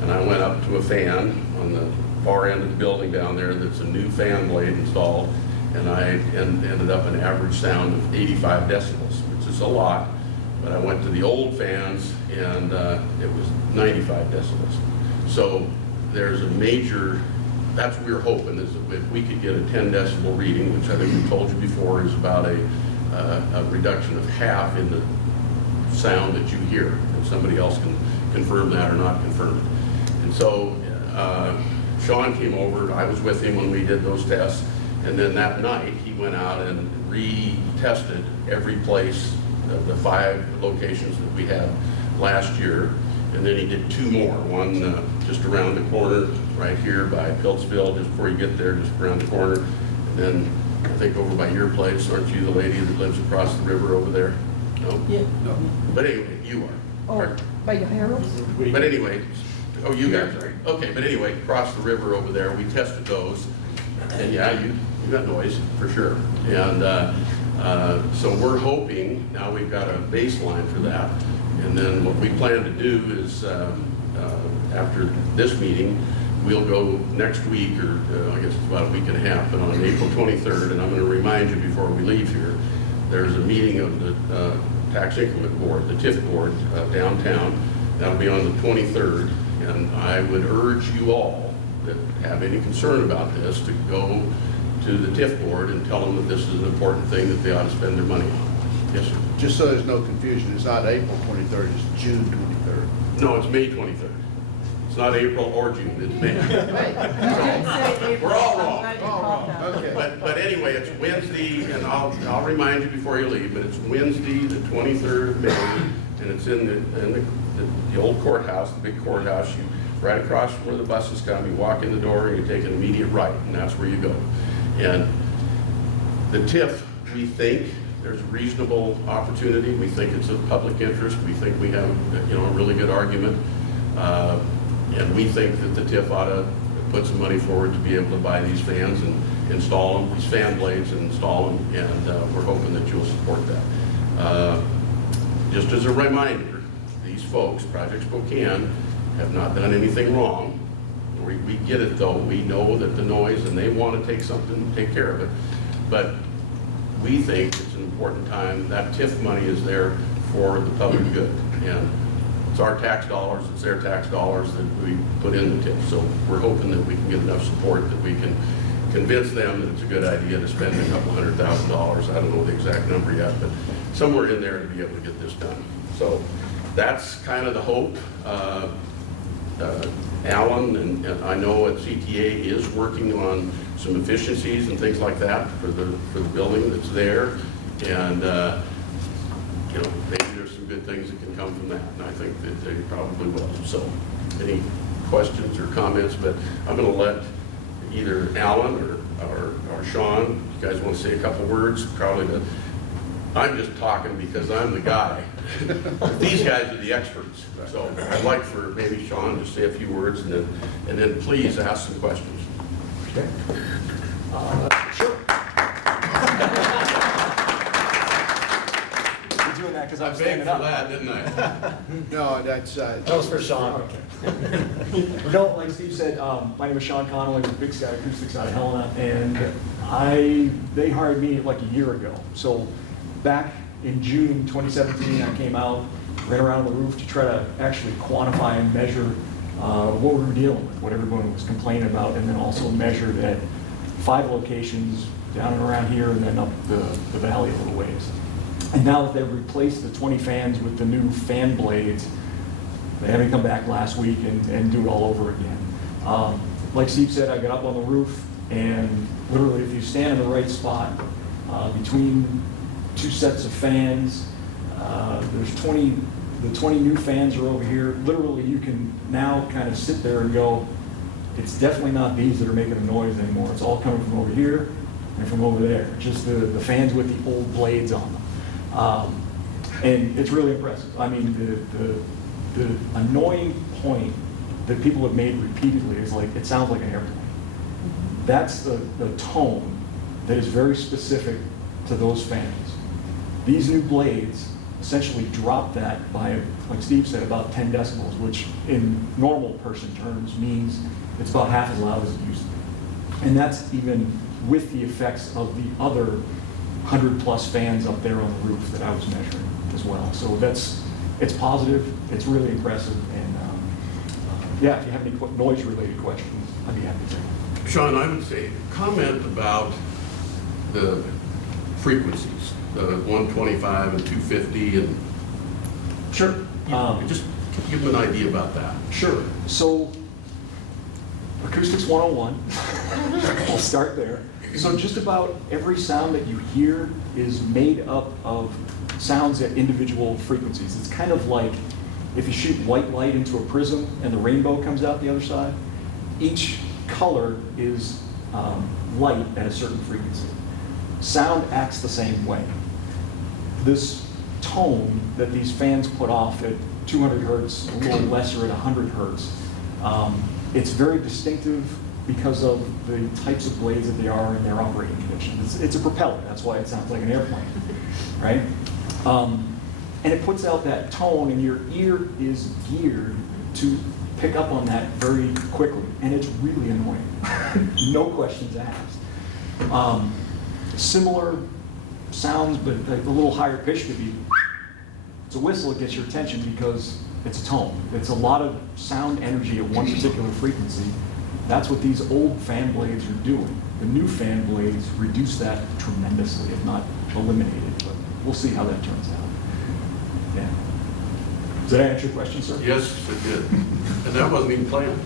and I went up to a fan on the far end of the building down there that's a new fan blade installed, and I ended up an average sound of 85 decibels, which is a lot, but I went to the old fans and it was 95 decibels. So there's a major, that's what we were hoping, is that if we could get a 10 decibel reading, which I think we told you before is about a reduction of half in the sound that you hear, and somebody else can confirm that or not confirm it. And so Sean came over, I was with him when we did those tests, and then that night he went out and retested every place, the 5 locations that we had last year, and then he did 2 more, one just around the corner right here by Piltsville, just before you get there, just around the corner, and then I think over by your place. Aren't you the lady that lives across the river over there? No? Yeah. No. But anyway, you are. Oh, by your arrows? But anyway, oh, you guys are. Okay, but anyway, across the river over there, we tested those. And yeah, you got noise for sure. And so we're hoping, now we've got a baseline for that. And then what we plan to do is, after this meeting, we'll go next week, or I guess it's about a week and a half, but on April 23rd, and I'm going to remind you before we leave here, there's a meeting of the Tax Increment Board, the TIF Board, downtown. That'll be on the 23rd, and I would urge you all that have any concern about this to go to the TIF Board and tell them that this is an important thing that they ought to spend their money on. Yes, sir. Just so there's no confusion, it's not April 23rd, it's June 23rd. No, it's May 23rd. It's not April or June, it's May. We're all wrong. Okay. But anyway, it's Wednesday, and I'll remind you before you leave, but it's Wednesday, the 23rd of May, and it's in the old courthouse, the big courthouse. You right across from where the buses come, you walk in the door and you take an immediate right, and that's where you go. And the TIF, we think there's a reasonable opportunity. We think it's of public interest. We think we have, a really good argument. And And we think that the TIF ought to put some money forward to be able to buy these fans and install them, these fan blades, and install them, and we're hoping that you'll support that. Just as a reminder, these folks, Project Spokane, have not done anything wrong. We get it though, we know that the noise, and they want to take care of it. But we think it's an important time, that TIF money is there for the public good. And it's our tax dollars, it's their tax dollars that we put in the TIF. So we're hoping that we can get enough support that we can convince them that it's a good idea to spend a couple $100,000. I don't know the exact number yet, but somewhere in there to be able to get this done. So that's kind of the hope. Alan, and I know at CTA is working on some efficiencies and things like that for the building that's there. And you know, maybe there's some good things that can come from that, and I think that they probably will. So any questions or comments? But I'm going to let either Alan or Sean, you guys want to say a couple words? Probably I'm just talking because I'm the guy. These guys are the experts. So I'd like for maybe Sean to say a few words, and then please ask some questions. Okay. Sure. You're doing that because I'm standing up. that, didn't I? No, that's, That was for Sean. Okay. No, like Steve said, my name is Sean Connolly with Big Sky Acoustics out of Helena, and they hired me like a year ago. So back in June 2017, I came out, ran around the roof to try to actually quantify and measure what we were dealing with, what everyone was complaining about, and then also measured at 5 locations down and around here and then up the valley a little ways. And now that they've replaced the 20 fans with the new fan blades, they had me come back last week and do it all over again. Like Steve said, I got up on the roof, and literally if you stand in the right spot between 2 sets of fans, there's 20, the 20 new fans are over here. Literally you can now kind of sit there and go, it's definitely not these that are making a noise anymore. It's all coming from over here and from over there. Just the fans with the old blades on them. And it's really impressive. I mean, the annoying point that people have made repeatedly is like, it sounds like an airplane. That's the tone that is very specific to those fans. These new blades essentially drop that by, like Steve said, about 10 decibels, which in normal person terms means it's about half as loud as it used to be. And that's even with the effects of the other 100+ fans up there on the roof that I was measuring as well. So it's positive, it's really impressive, and yeah, if you have any noise-related questions, I'd be happy to. Sean, I would say comment about the frequencies, the 125 and 250, and Sure. just give them an idea about that. Sure. So, Acoustics 101, we'll start there. So just about every sound that you hear is made up of sounds at individual frequencies. It's kind of like if you shoot white light into a prism and the rainbow comes out the other side. Each color is light at a certain frequency. Sound acts the same way. This tone that these fans put off at 200 hertz, a little lesser at 100 hertz, it's very distinctive because of the types of blades that they are in their operating conditions. It's a propeller, that's why it sounds like an airplane, right? And it puts out that tone, and your ear is geared to pick up on that very quickly, and it's really annoying. No questions asked. Similar sounds, but a little higher pitch could be, it's a whistle that gets your attention because it's a tone. It's a lot of sound energy at one particular frequency. That's what these old fan blades are doing. The new fan blades reduce that tremendously, if not eliminate it, but we'll see how that turns out. Yeah. Does that answer your question, sir? Yes, it did. And that wasn't even planned.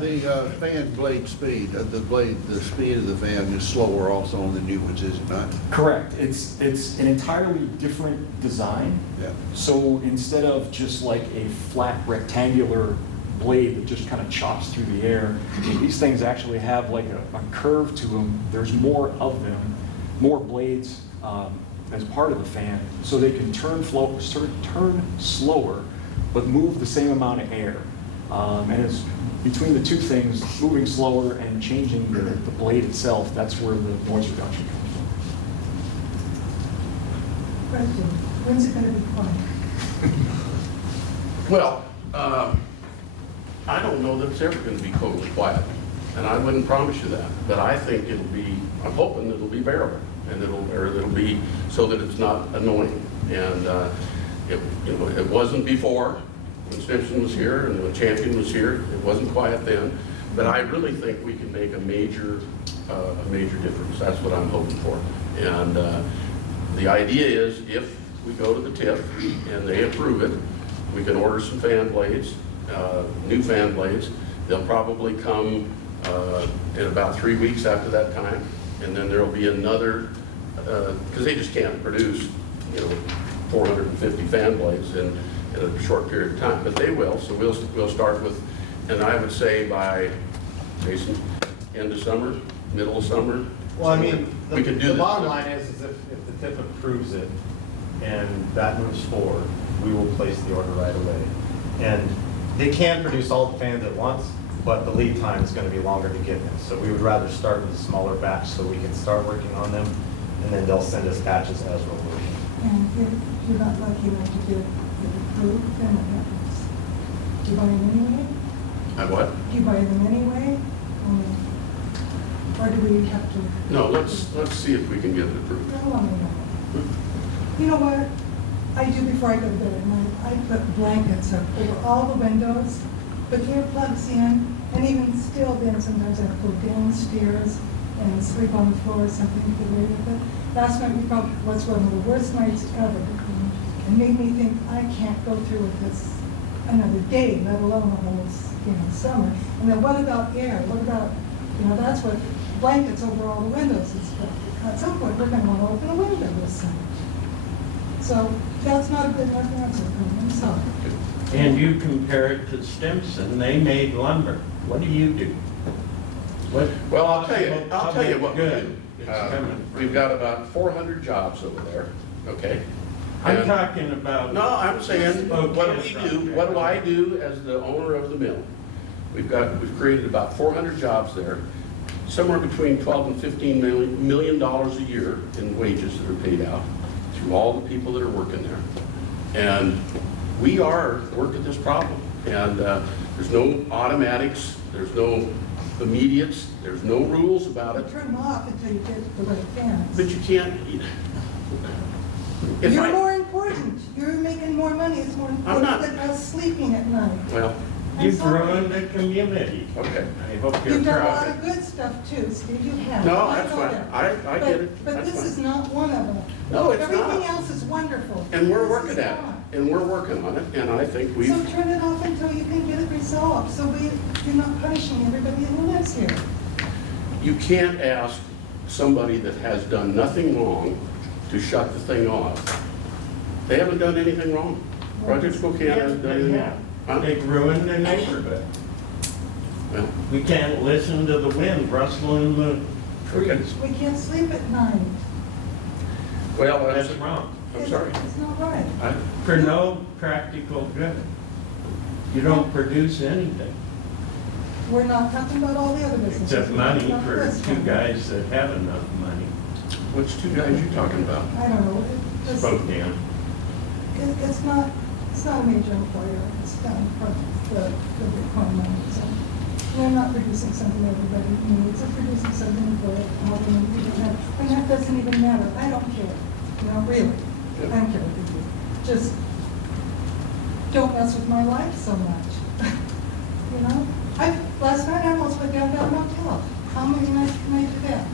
the fan blade speed, the speed of the fan is slower also on the new ones, is it not? Correct. It's an entirely different design. Yeah. So instead of just like a flat rectangular blade that just kind of chops through the air, these things actually have like a curve to them. There's more of them, more blades as part of the fan, so they can turn slower, but move the same amount of air. And it's between the two things, moving slower and changing the blade itself, that's where the noise reduction comes from. Question, when's it gonna be quiet? Well, I don't know that it's ever going to be totally quiet, and I wouldn't promise you that. But I think it'll be, I'm hoping it'll be bearable, and it'll be so that it's not annoying. And it wasn't before when Stinson was here and when Champion was here. It wasn't quiet then, but I really think we can make a major difference. That's what I'm hoping for. And the idea is, if we go to the TIF and they approve it, we can order some fan blades, new fan blades. They'll probably come in about 3 weeks after that time, and then there'll be another, because they just can't produce, 450 fan blades in a short period of time, but they will. So we'll start with, and I would say by, Jason, end of summer, middle of summer. Well, I mean, we could do the this. bottom line is if the TIF approves it and that moves forward, we will place the order right away. And they can produce all the fans at once, but the lead time is going to be longer to get them. So we would rather start with a smaller batch so we can start working on them, and then they'll send us batches as we're working. And if you're not lucky enough to get it approved, then what happens? Do you buy them anyway? I what? Do you buy them anyway? Or do we have to? No, let's see if we can get it approved. You know what I do before I go to bed at night? I put blankets up over all the windows, put earplugs in, and even still then sometimes I have to go downstairs and sleep on the floor or something to get away with it. Last night was one of the worst nights ever. It made me think I can't go through with this another day, let alone a whole summer. And then what about air? What about, that's what blankets over all the windows and stuff. At some point, we're going to want to open a window this summer. So that's not a good enough answer for me, I'm sorry. And you compare it to Stimson, they made lumber. What do you do? Well, I'll tell you what we good. do. We've got about 400 jobs over there, okay? I'm talking about. No, I'm saying, what do we do? What do I do as the owner of the mill? We've created about 400 jobs there, somewhere between 12 and 15 million dollars a year in wages that are paid out through all the people that are working there. And we are working this problem. And there's no automatics, there's no immediates, there's no rules about it. Turn them off until you get the right fans. But you can't. You're more important. You're making more money. It's more important than us sleeping at night. Well, you've ruined the community. Okay. I hope you're You've done a proud. lot of good stuff too, Steve. You have. No, that's fine. I get it. But That's this fine. is not one of them. No, it's not. Everything else is wonderful. And we're This working is at it. not. And we're working on it. And I think we've. So turn it off until you can get it resolved, so you're not punishing everybody who lives here. You can't ask somebody that has done nothing wrong to shut the thing off. They haven't done anything wrong. Project Spokane hasn't done anything wrong. Huh? They've ruined the neighborhood. Well, We can't listen to the wind rustling the trees. We can't sleep at night. well, That's wrong. I'm sorry. It's not right. For no practical good. You don't produce anything. We're not talking about all the other businesses. Except money Not for this two one. guys that have enough money. Which two guys you talking about? I don't know. Spokane. It's not a major employer. It's down for the Bitcoin money. So they're not producing something everybody needs. They're producing something for all the money people have. And that doesn't even matter. I don't care. Really. I don't care what they do. Just don't mess with my life so much. Last night I almost went down to a motel. How many nights can I do that?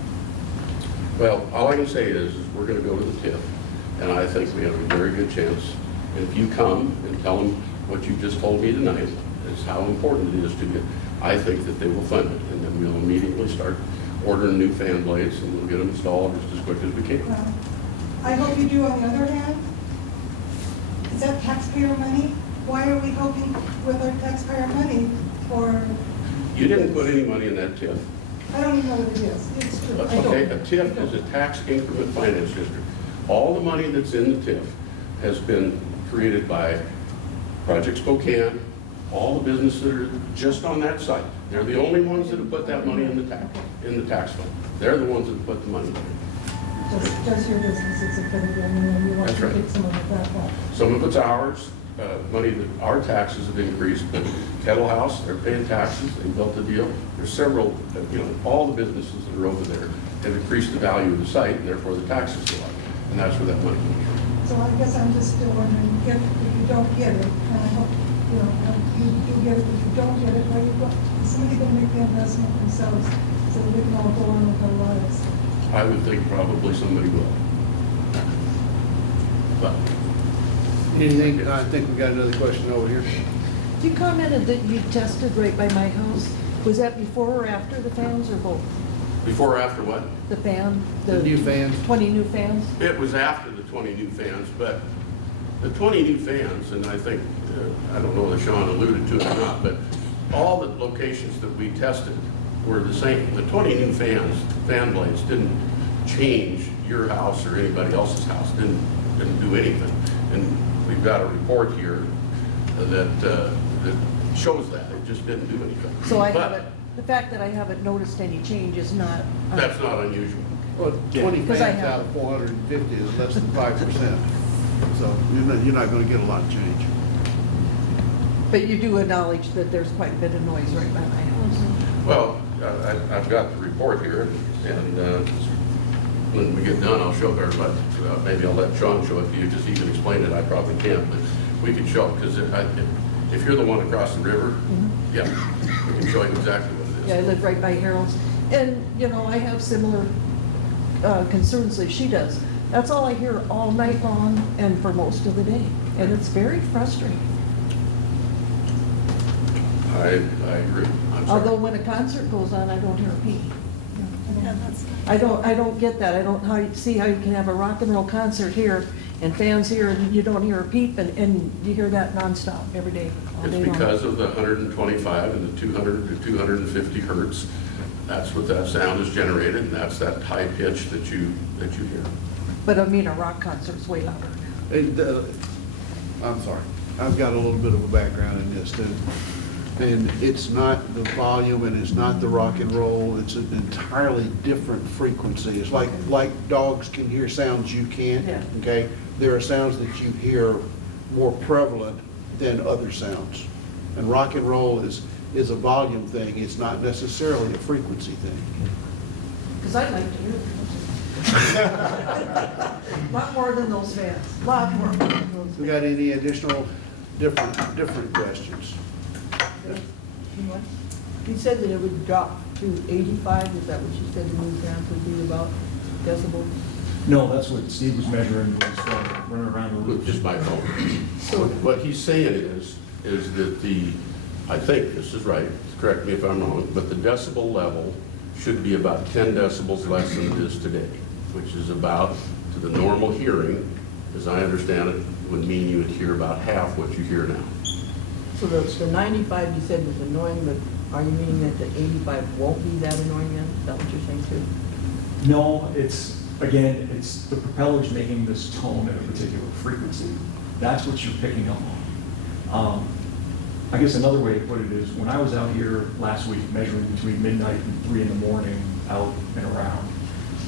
Well, all I can say is we're going to go to the TIF, and I think we have a very good chance. And if you come and tell them what you just told me tonight, is how important it is to you, I think that they will fund it, and then we'll immediately start ordering new fan blades, and we'll get them installed just as quick as we can. Well, I hope you do on the other hand. Is that taxpayer money? Why are we hoping with our taxpayer money for? You didn't put any money in that TIF. I don't even know what it is. It's true. I don't. Okay, a TIF is a tax increment finance district. All the money that's in the TIF has been created by Project Spokane, all the businesses that are just on that site. They're the only ones that have put that money in the tax fund. They're the ones that put the money in. Just your business is a put it in, and then you want That's to right. take some of it back up. Some of it's ours, money that our taxes have increased, but Kettle House, they're paying taxes, they built a deal. There's several, all the businesses that are over there have increased the value of the site, and therefore the taxes go up. And that's where that money comes from. So I guess I'm just still wondering if you don't get it, and I hope, you do get it, if you don't get it, where you go, is somebody going to make the investment themselves so that they can all go on with their lives? I would think probably somebody will. But Anything, I think we got another question over here. You commented that you tested right by my house. Was that before or after the fans or both? before or after what? The fan? The new fans? 20 new fans? It was after the 20 new fans, but the 20 new fans, and I think, I don't know if Sean alluded to it or not, but all the locations that we tested were the same. The 20 new fans, fan blades, didn't change your house or anybody else's house, didn't do anything. And we've got a report here that shows that. It just didn't do anything. So I But haven't, the fact that I haven't noticed any change is not. that's not unusual. Well, 20 Because I fans have- out of 450 is less than 5%. So you're not going to get a lot of change. But you do acknowledge that there's quite a bit of noise right by my house. Well, I've got the report here, and when we get done, I'll show her, but maybe I'll let Sean show it to you, just he can explain it, I probably can't, but we can show it, because if you're the one across the river, yeah, we can show you exactly what it is. Yeah, I live right by Harold's. And, I have similar concerns that she does. That's all I hear all night long and for most of the day. And it's very frustrating. I agree. I'm sorry. Although when a concert goes on, I don't hear a peep. I don't get that. I don't see how you can have a rock and roll concert here and fans here and you don't hear a peep and you hear that nonstop every day, all day It's long. because of the 125 and the 200 to 250 hertz. That's what that sound is generated, and that's that high pitch that you hear. But I mean, a rock concert's way louder. I'm sorry, I've got a little bit of a background in this too. And it's not the volume and it's not the rock and roll, it's an entirely different frequency. It's like dogs can hear sounds you can't, Yeah. okay? There are sounds that you hear more prevalent than other sounds. And rock and roll is a volume thing, it's not necessarily a frequency thing. Because I'd like to hear it. A lot more than those fans, a lot more. than those We got any additional different questions? fans. You said that it would drop to 85, is that what you said the new fans would be about decibels? No, that's what Steve was measuring, was running around the roof. Just by phone. What he's saying is that I think this is right, correct me if I'm wrong, but the decibel level should be about 10 decibels less than it is today, which is about, to the normal hearing, as I understand it, would mean you would hear about half what you hear now. So the 95 you said was annoying, but are you meaning that the 85 won't be that annoying then? Is that what you're saying too? No, it's the propellers making this tone at a particular frequency. That's what you're picking up on. I guess another way to put it is, when I was out here last week measuring between midnight and 3 in the morning out and around,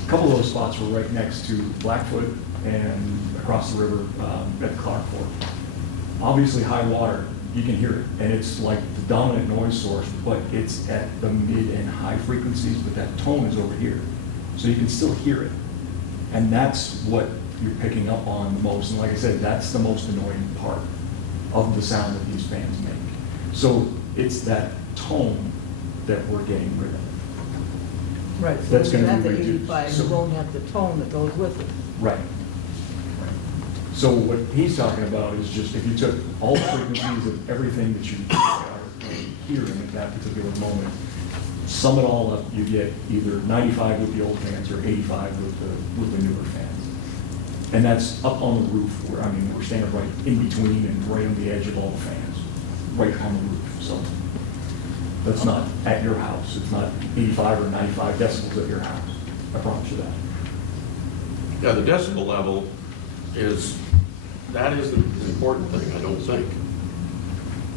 a couple of those spots were right next to Blackfoot and across the river at Clark Fort. Obviously high water, you can hear it, and it's like the dominant noise source, but it's at the mid and high frequencies, but that tone is over here. So you can still hear it. And that's what you're picking up on the most. And like I said, that's the most annoying part of the sound that these fans make. So it's that tone that we're getting rid of. Right, so That's you gonna have be the reduced. 85, So- you won't have the tone that goes with it. Right. So what he's talking about is just if you took all the frequencies of everything that you are hearing at that particular moment, sum it all up, you get either 95 with the old fans or 85 with the newer fans. And that's up on the roof where, we're standing right in between and right on the edge of all the fans, right on the roof. So that's not at your house. It's not 85 or 95 decibels at your house. I promise you that. Yeah, the decibel level that is the important thing, I don't think.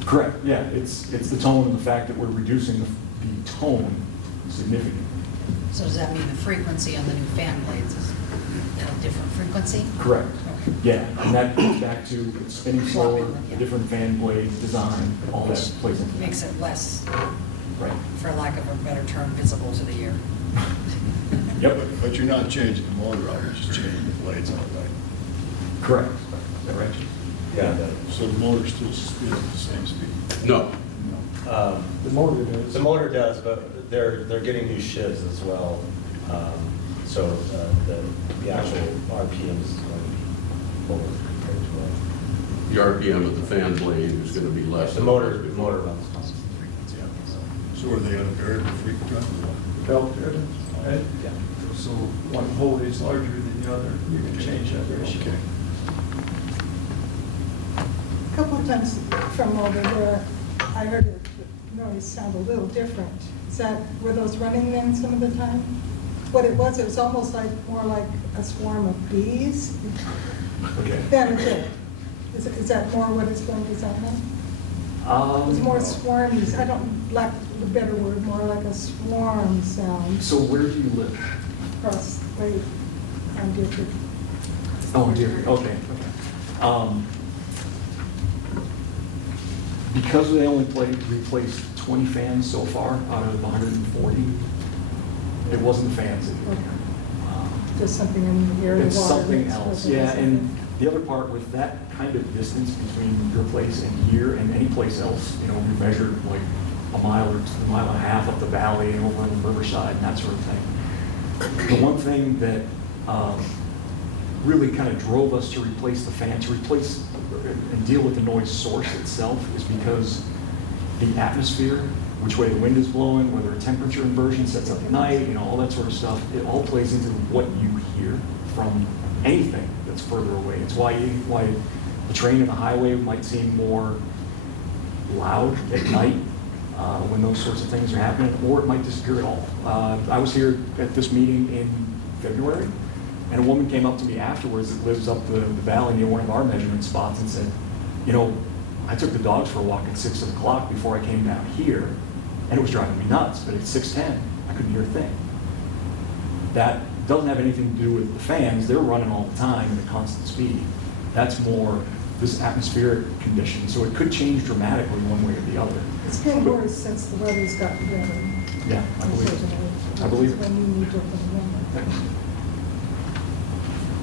Correct, yeah, it's the tone and the fact that we're reducing the tone significantly. So does that mean the frequency on the new fan blades is at a different frequency? Correct. Okay. Yeah, and that goes back to the spinning slower, Swapping them, the yeah. different fan blade design, all that plays into that. Makes it less, Right. for lack of a better term, visible to the ear. Yep. But you're not changing the motor out, you're just changing the blades on it, right? Correct. Is that right? Yeah. So the motor still spins at the same speed? No. The motor does. The motor does, but they're getting new shifts as well. So the actual RPM is going to be lower compared to The RPM of the fan blade is going to be less. the motor runs constant. So are they on a variable frequency? Belt driven, right? Yeah. So one pole is larger than the other, you can change that ratio. Okay. A couple of times from over there, I heard the noise sound a little different. Were those running then some of the time? What it was almost like, more like a swarm of bees Okay. than a bit. Is that more what it's going to sound like? It was more swarmy, I don't like the better word, more like a swarm sound So where do you live? across the way on Dietrich. Oh, dear, okay. Because they only replaced 20 fans so far out of 140, it wasn't the fans anymore. Just something in the air, the water. It's something mixed else, with it or yeah, and something. the other part with that kind of distance between your place and here and any place else, you know, we measured like a mile or a mile and a half up the valley and over on the riverside and that sort of thing. The one thing that really kind of drove us to replace the fan, to replace and deal with the noise source itself, is because the atmosphere, which way the wind is blowing, whether a temperature inversion sets up at night, you know, all that sort of stuff, it all plays into what you hear from anything that's further away. It's why the train and the highway might seem more loud at night when those sorts of things are happening, or it might disappear at all. I was here at this meeting in February, and a woman came up to me afterwards that lives up the valley near one of our measurement spots and said, you know, I took the dogs for a walk at 6 o'clock before I came down here, and it was driving me nuts, but at 6:10, I couldn't hear a thing. That doesn't have anything to do with the fans. They're running all the time at a constant speed. That's more this atmospheric condition, so it could change dramatically one way or the other. It's been worse since the weather's gotten better. Yeah, I believe it. I believe it. When you need to open the window.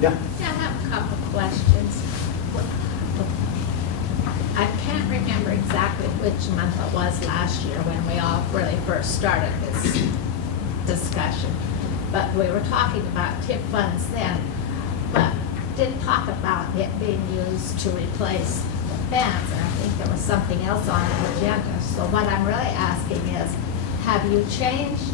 Yeah. Yeah, I have a couple questions. I can't remember exactly which month it was last year when we all really first started this discussion. But we were talking about TIP funds then, but didn't talk about it being used to replace the fans. And I think there was something else on the agenda. So what I'm really asking is, have you changed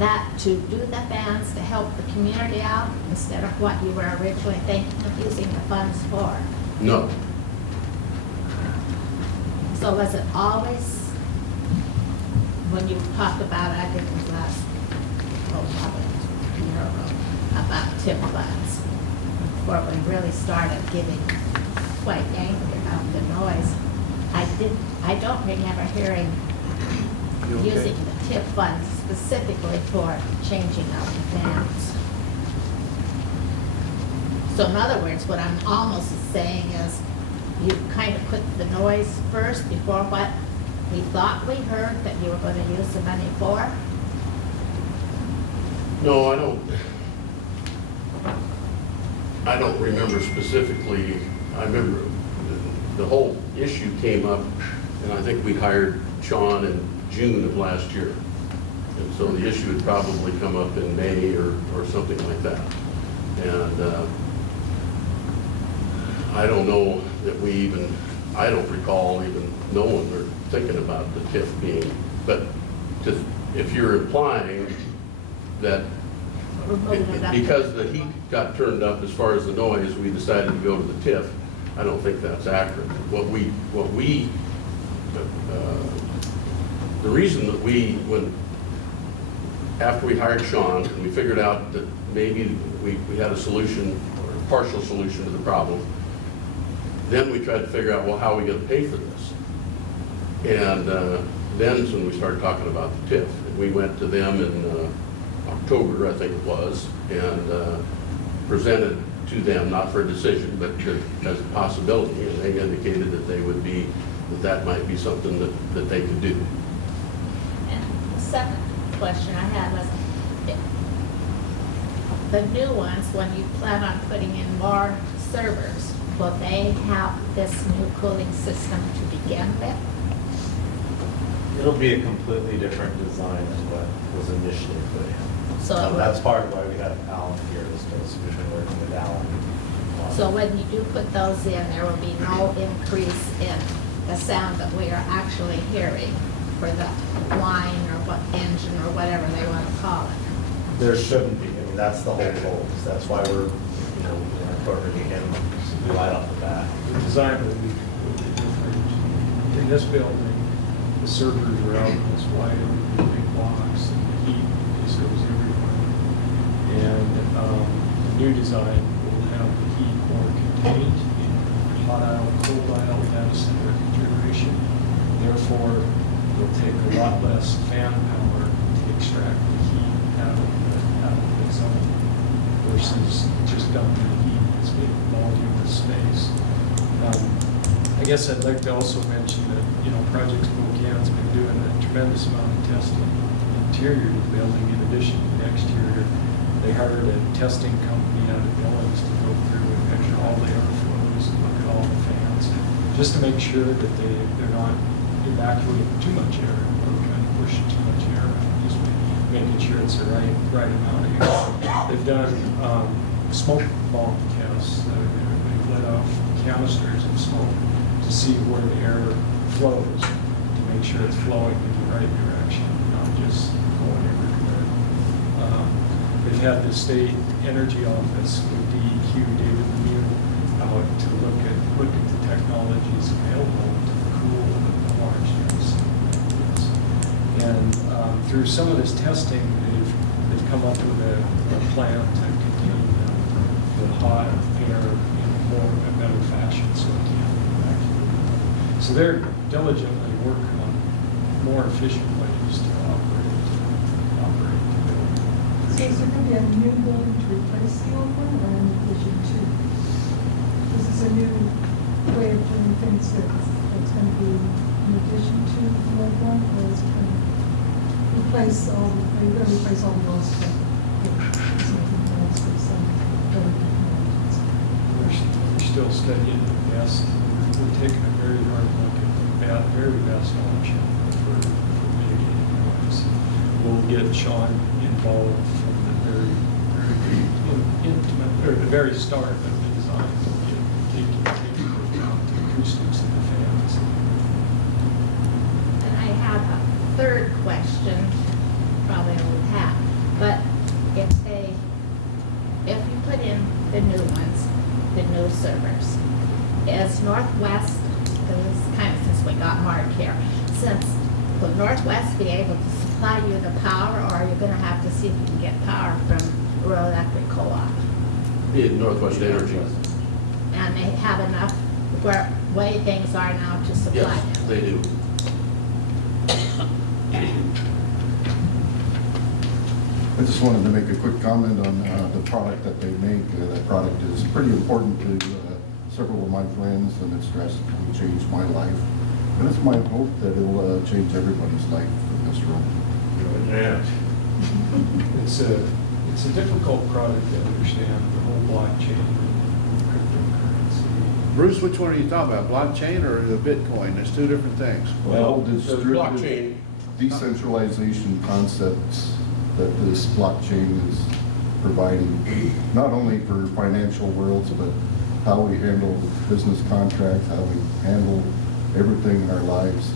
that to do the fans to help the community out instead of what you were originally thinking of using the funds for? No. So was it always, when you talked about, I think it was last, probably a year ago, about TIP funds, before we really started getting quite angry about the noise, I don't remember hearing using the TIP funds specifically for changing out the fans. So in other words, what I'm almost saying is, you kind of put the noise first before what we thought we heard that you were going to use the money for? No, I don't remember specifically. I remember the whole issue came up, and I think we hired Sean in June of last year. And so the issue had probably come up in May or something like that. And I don't know that I don't recall even knowing or thinking about the TIF being, but if you're implying that because the heat got turned up as far as the noise, we decided to go to the TIF, I don't think that's accurate. The reason that after we hired Sean and we figured out that maybe we had a solution or a partial solution to the problem, then we tried to figure out, well, how are we going to pay for this? And then's when we started talking about the TIF. And we went to them in October, I think it was, and presented to them, not for a decision, but as a possibility. And they indicated that they would be, that might be something that they could do. And the second question I had was, the new ones, when you plan on putting in more servers, will they have this new cooling system to begin with? It'll be a completely different design than what was initially put in. So That's part of why we have Alan here, is because we've been working with Alan. So when you do put those in, there will be no increase in the sound that we are actually hearing for the line or what engine or whatever they want to call it. There shouldn't be. I mean, that's the whole goal. That's why we're, incorporating him right off the bat. The design will be completely different. In this building, the servers are out in this wide open big box, and the heat just goes everywhere. And the new design will have the heat more contained in hot aisle, cold aisle data center configuration. Therefore, it'll take a lot less fan power to extract the heat out of the zone versus just dumping the heat in this big volume of space. I guess I'd like to also mention that, Project Spokane's been doing a tremendous amount of testing interior to the building in addition to the exterior. They hired a testing company out of Billings to go through and measure all the airflows and look at all the fans, just to make sure that they're not evacuating too much air or trying to push too much air out, just making sure it's the right amount of air. They've done smoke bomb tests. They've let off canisters of smoke to see where the air flows, to make sure it's flowing in the right direction, not just going everywhere. They've had the state energy office with DEQ, David Lemieux, out to look at the technologies available to cool the large data centers. And through some of this testing, they've come up with a plan to contain the hot air in a better fashion so it can't be evacuated. So they're diligently working on more efficient ways to operate the building. So is there going to be a new building to replace the old one, or in addition to? This is a new way of doing things that's going to be in addition to the old one, or is it going to replace all, are you going to replace all the old stuff? We're still studying the best. We're taking a very hard look at the very best option for mitigating noise. We'll get Sean involved from the very intimate, or the very start of the design. Taking down the acoustics of the fans. And I have a third question, probably only half, but if you put in the new ones, the new servers, is Northwest, because kind of since we got Mark here, will Northwest be able to supply you the power, or are you going to have to see if you can get power from Rural Electric Co-op? Northwest Energy. And they have enough way things are now to supply Yes, them? they do. I just wanted to make a quick comment on the product that they make. That product is pretty important to several of my friends, and it's drastically changed my life. And it's my hope that it'll change everybody's life from this room. Yeah. It's a difficult product to understand, the whole blockchain and cryptocurrency. Bruce, which one are you talking about, blockchain or the Bitcoin? There's two different things. Well, the blockchain, decentralization concepts that this blockchain is providing, not only for financial worlds, but how we handle business contracts, how we handle everything in our lives.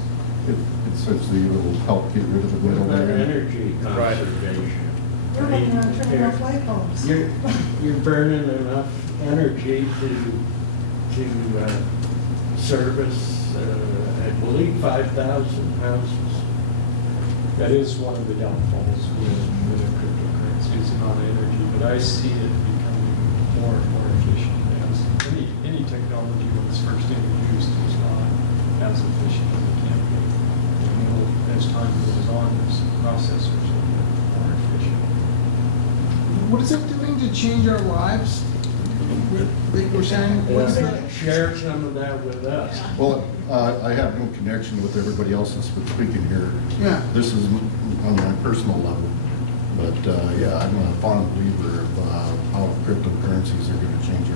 It essentially will help get rid of the What about middleman. energy conservation? We're running on turning off light bulbs. You're burning enough energy to service, I believe, 5,000 houses. That is one of the downfalls with the cryptocurrency, is the amount of energy, but I see it becoming more and more efficient as any technology when it's first introduced is not as efficient as it can be. much time goes on, this process is a little bit more efficient. What is it doing to change our lives? Like we're saying, what's the? Share some of that with us. Well, I have no connection with everybody else that's been speaking here. Yeah. This is on my personal level, but yeah, I'm a fond believer of how cryptocurrencies are going to change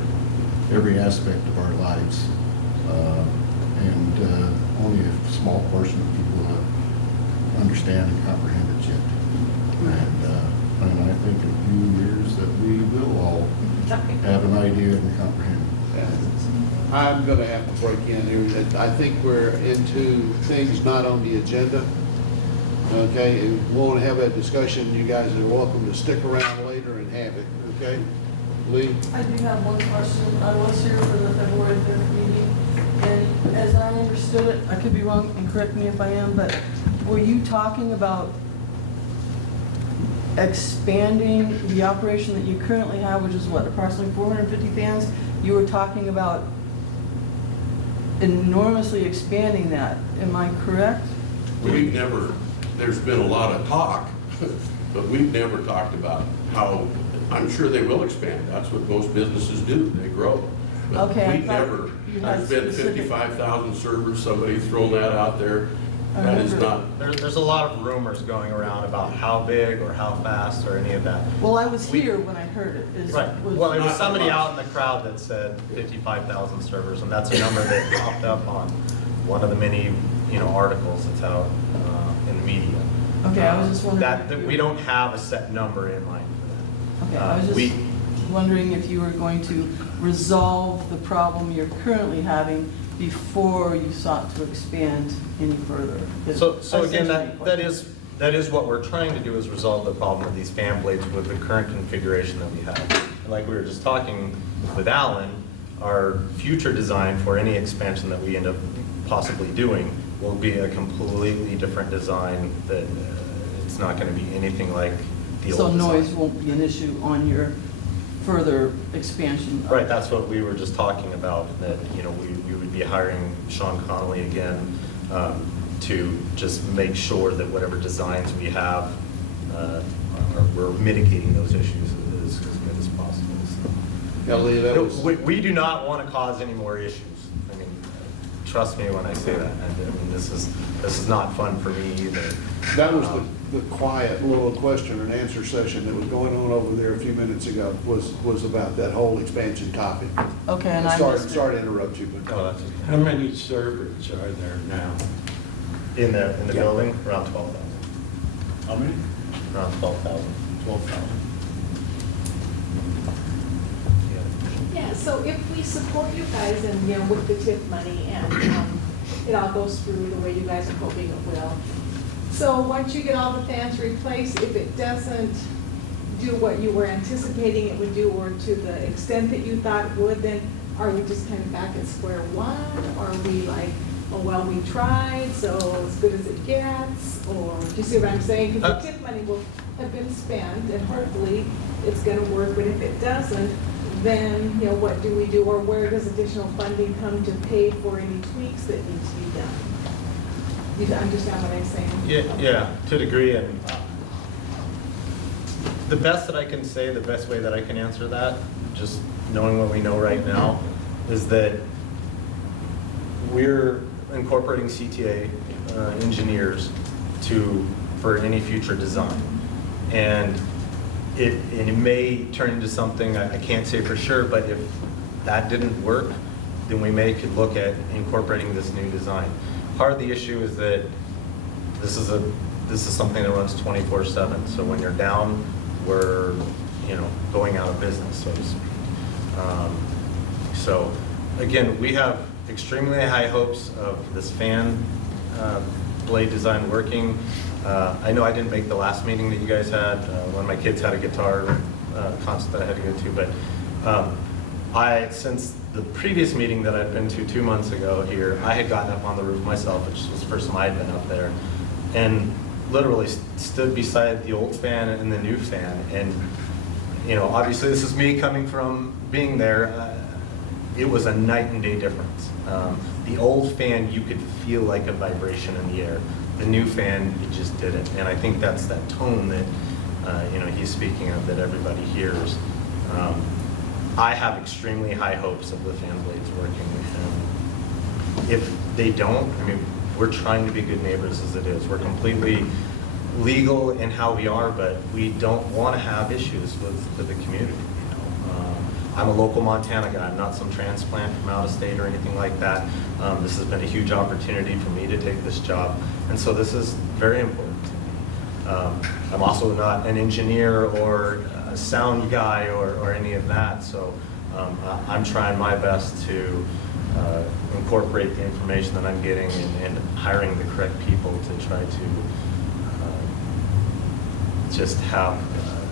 every aspect of our lives. And only a small portion of people understand and comprehend it yet. And I think in a few years that we will all have an idea and comprehend. I'm going to have to break in here. I think we're into things not on the agenda. Okay, and we want to have that discussion. You guys are welcome to stick around later and have it. Okay, Lee? I do have one question. I was here for the February 5th meeting, and as I understood it, I could be wrong, and correct me if I am, but were you talking about expanding the operation that you currently have, which is what, approximately 450 fans? You were talking about enormously expanding that. Am I correct? We've never, there's been a lot of talk, but we've never talked about how, I'm sure they will expand. That's what most businesses do, they grow. But Okay, I we've thought never, you had there's been specific- 55,000 servers, somebody's thrown that out there. That is not, There's a lot of rumors going around about how big or how fast or any of that. Well, I was here when I heard it. Right, well, there was somebody out in the crowd that said 55,000 servers, and that's a number that popped up on one of the many, articles that's out in the media. Okay, I was just wondering. That we don't have a set number in mind for that. Okay, I was just wondering if you were going to resolve the problem you're currently having before you sought to expand any further. So again, that is what we're trying to do, is resolve the problem of these fan blades with the current configuration that we have. And like we were just talking with Alan, our future design for any expansion that we end up possibly doing will be a completely different design that it's not going to be anything like the old So design. noise won't be an issue on your further expansion. Right, that's what we were just talking about, that, we would be hiring Sean Connolly again to just make sure that whatever designs we have, we're mitigating those issues as good as possible. So. Yeah, Lee, that was... We do not want to cause any more issues. I mean, trust me when I say that. I mean, this is not fun for me either. That was the quiet little question and answer session that was going on over there a few minutes ago, was about that whole expansion topic. Okay, and I missed it. Sorry to interrupt you, but... Oh, that's okay. How many servers are there now? In the building, around 12,000. How many? Around 12,000. 12,000. Yeah, so if we support you guys and, with the TIF money and it all goes through the way you guys are hoping it will. So once you get all the fans replaced, if it doesn't do what you were anticipating it would do, or to the extent that you thought it would, then are we just kind of back at square one? Or are we like, oh, well, we tried, so as good as it gets? Or, do you see what I'm saying? Because the TIF money will have been spent and hopefully it's gonna work, but if it doesn't, then, what do we do? Or where does additional funding come to pay for any tweaks that need to be done? You understand what I'm saying? Yeah, to a degree. And the best that I can say, the best way that I can answer that, just knowing what we know right now, is that we're incorporating CTA engineers for any future design. And it may turn into something, I can't say for sure, but if that didn't work, then we could look at incorporating this new design. Part of the issue is that this is something that runs 24/7. So when you're down, we're going out of business, so to speak. So again, we have extremely high hopes of this fan blade design working. I know I didn't make the last meeting that you guys had when my kids had a guitar concert that I had to go to, but since the previous meeting that I'd been to 2 months ago here, I had gotten up on the roof myself, which was the first time I'd been up there, and literally stood beside the old fan and the new fan. And obviously this is me coming from being there. It was a night and day difference. The old fan, you could feel like a vibration in the air. the new fan, you just didn't. And I think that's that tone that, he's speaking of, that everybody hears. I have extremely high hopes of the fan blades working. And if they don't, I mean, we're trying to be good neighbors as it is. We're completely legal in how we are, but we don't want to have issues with the community. I'm a local Montana guy. I'm not some transplant from out of state or anything like that. This has been a huge opportunity for me to take this job, and so this is very important to me. I'm also not an engineer or a sound guy or any of that, so I'm trying my best to incorporate the information that I'm getting and hiring the correct people to try to just have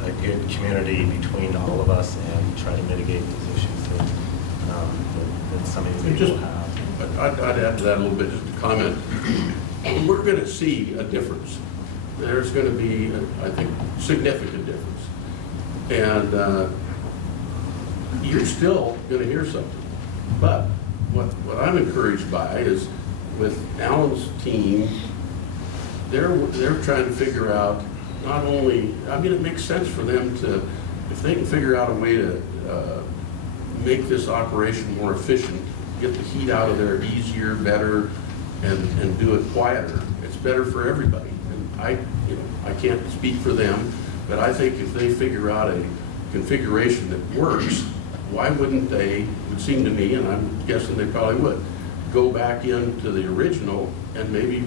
a good community between all of us and try to mitigate these issues that some of these people have. I'd add to that a little bit, just a comment. We're going to see a difference. There's going to be, I think, significant difference. And you're still going to hear something. But what I'm encouraged by is with Alan's team, they're trying to figure out not only, I mean, it makes sense for them to, if they can figure out a way to make this operation more efficient, get the heat out of there easier, better, and do it quieter, it's better for everybody. And I can't speak for them, but I think if they figure out a configuration that works, why wouldn't they, it would seem to me, and I'm guessing they probably would, go back into the original and maybe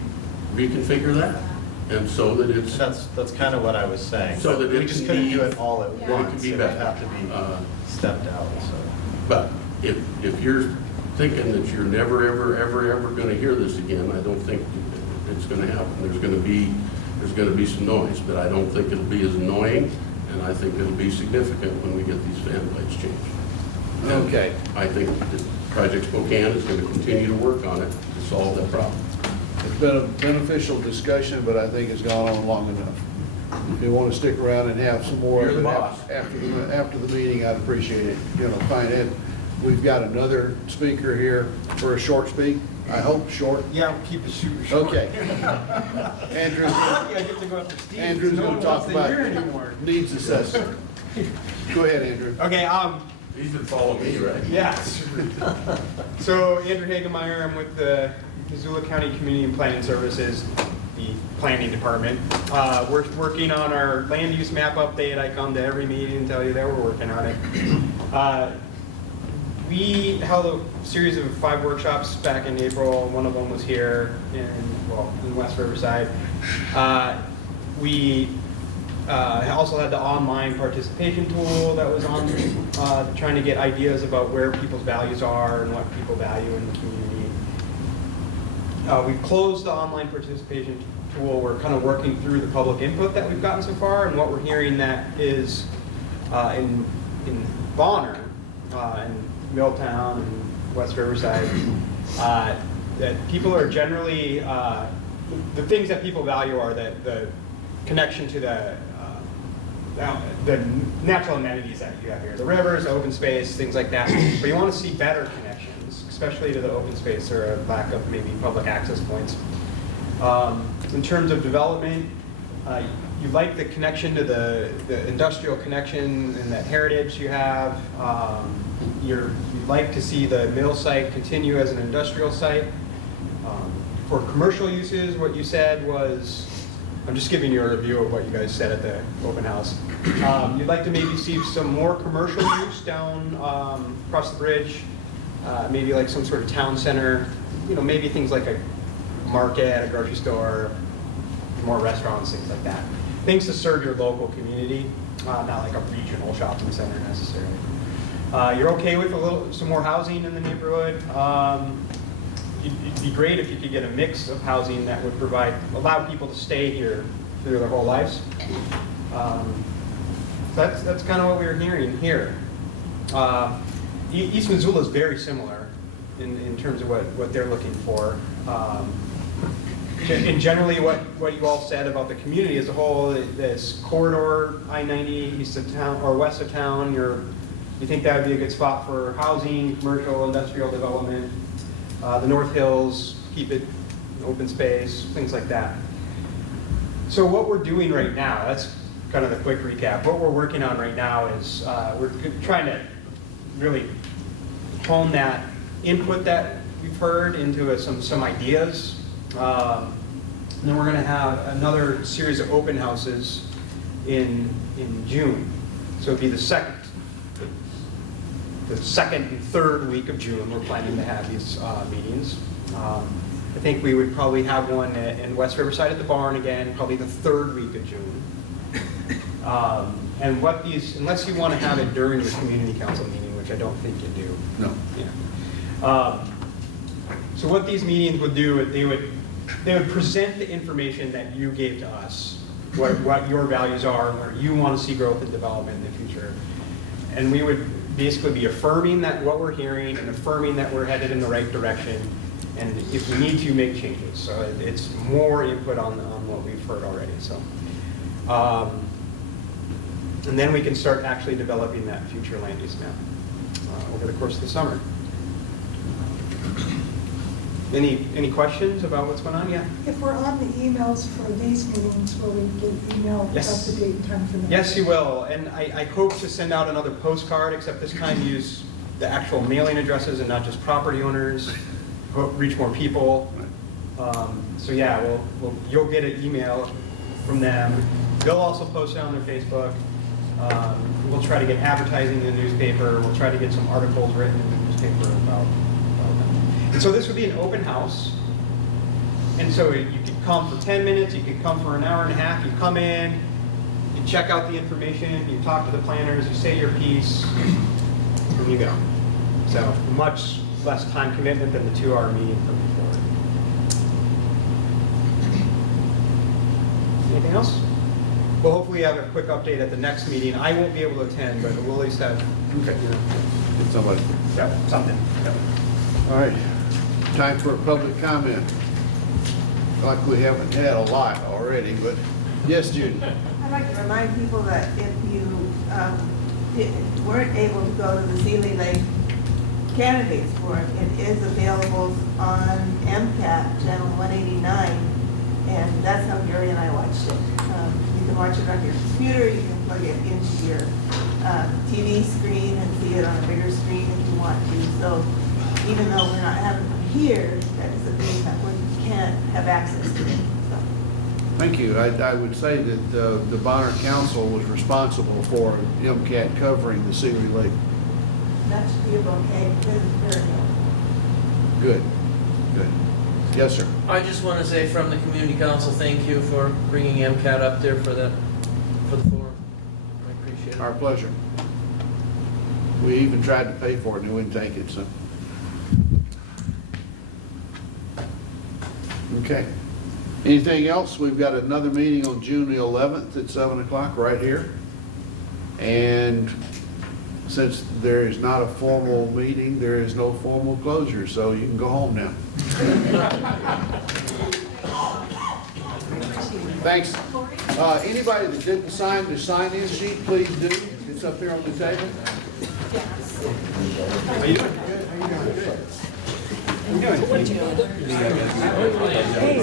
reconfigure that. And so that it's... That's kind of what I was saying. So that we just couldn't do it all at once. It could be It would better. have to be stepped out. So. But if you're thinking that you're never, ever going to hear this again, I don't think it's going to happen. There's going to be some noise, but I don't think it'll be as annoying, and I think it'll be significant when we get these fan blades changed. Okay. I think that Project Spokane is going to continue to work on it to solve that problem. It's been a beneficial discussion, but I think it's gone on long enough. If you want to stick around and have some more You're the of it boss. after the meeting, I'd appreciate it. Fine. And we've got another speaker here for a short speak. I hope short. Yeah, we'll keep it super short. Okay. Andrew's I get to go after Steve. Andrew's No going one to talk wants to hear about anymore. needs assessment. Go ahead, Andrew. Okay, He's been following me, right? yes. So Andrew Hagemeyer, I'm with the Missoula County Community and Planning Services, the planning department. We're working on our land use map update. I come to every meeting and tell you that we're working on it. We held a series of 5 workshops back in April. One of them was here in West Riverside. We also had the online participation tool that was on, trying to get ideas about where people's values are and what people value in the community. We've closed the online participation tool. We're kind of working through the public input that we've gotten so far, and what we're hearing that is in Bonner, in Milltown and West Riverside, that people are generally, the things that people value are that the connection to the natural amenities that you have here, the rivers, open space, things like that. But you want to see better connections, especially to the open space or a lack of maybe public access points. In terms of development, you like the connection to the industrial connection and that heritage you have. You'd like to see the mill site continue as an industrial site. For commercial uses, what you said was, I'm just giving you a review of what you guys said at the open house. You'd like to maybe see some more commercial use down across the bridge, maybe like some sort of town center, maybe things like a market, a grocery store, more restaurants, things like that. Things to serve your local community, not like a regional shopping center necessarily. You're okay with some more housing in the neighborhood. It'd be great if you could get a mix of housing that would allow people to stay here through their whole lives. That's kind of what we were hearing here. East Missoula is very similar in terms of what they're looking for. And generally what you all said about the community as a whole, this corridor, I-90 east of town or west of town, you think that would be a good spot for housing, commercial, industrial development. The North Hills, keep it open space, things like that. So what we're doing right now, that's kind of the quick recap. What we're working on right now is we're trying to really hone that input that we've heard into some ideas. And then we're going to have another series of open houses in June. So it'd be the second and third week of June. We're planning to have these meetings. I think we would probably have one in West Riverside at the barn again, probably the third week of June. And what these, unless you want to have it during your community council meeting, which I don't think you do. No. Yeah. So what these meetings would do, they would present the information that you gave to us, what your values are, and where you want to see growth and development in the future. And we would basically be affirming that what we're hearing and affirming that we're headed in the right direction. And if we need to, make changes. So it's more input on what we've heard already. So, and then we can start actually developing that future land use map over the course of the summer. Any questions about what's going on? Yeah. If we're on the emails for these meetings, will we get email Yes. up to date in time for them? Yes, you will. And I hope to send out another postcard, except this time use the actual mailing addresses and not just property owners. Hope reach more people. So yeah, you'll get an email from them. They'll also post it on their Facebook. We'll try to get advertising in the newspaper. We'll try to get some articles written in the newspaper about them. And so this would be an open house. And so you could come for 10 minutes, you could come for an hour and a half. You come in, you check out the information, you talk to the planners, you say your piece, and you go. So much less time commitment than the 2-hour meeting from before. Anything else? We'll hopefully have a quick update at the next meeting. I won't be able to attend, but we'll at least have, Get somebody. yeah, something. Yep. All right, time for a public comment. Like we haven't had a lot already, but yes, Judy. I'd like to remind people that if you weren't able to go to the Sealy Lake Candidates Forum, it is available on MCAT channel 189, and that's how Gary and I watched it. You can watch it on your computer, you can plug it into your TV screen and see it on a bigger screen if you want to. So even though we're not having them here, that doesn't mean that we can't have access to it. So. Thank you. I would say that the Bonner Council was responsible for MCAT covering the Sealy Lake. That should be okay, because it's very good. Good, good. Yes, sir. I just want to say from the community council, thank you for bringing MCAT up there for the forum. I appreciate it. Our pleasure. We even tried to pay for it and they wouldn't take it, so. Okay. Anything else? We've got another meeting on June the 11th at 7 o'clock right here. And since there is not a formal meeting, there is no formal closure, so you can go home now. Thanks. Anybody that didn't sign the sign-in sheet, please do. It's up there on the table. How you doing? Good. How you doing? Good. How you doing? What you doing? Hey,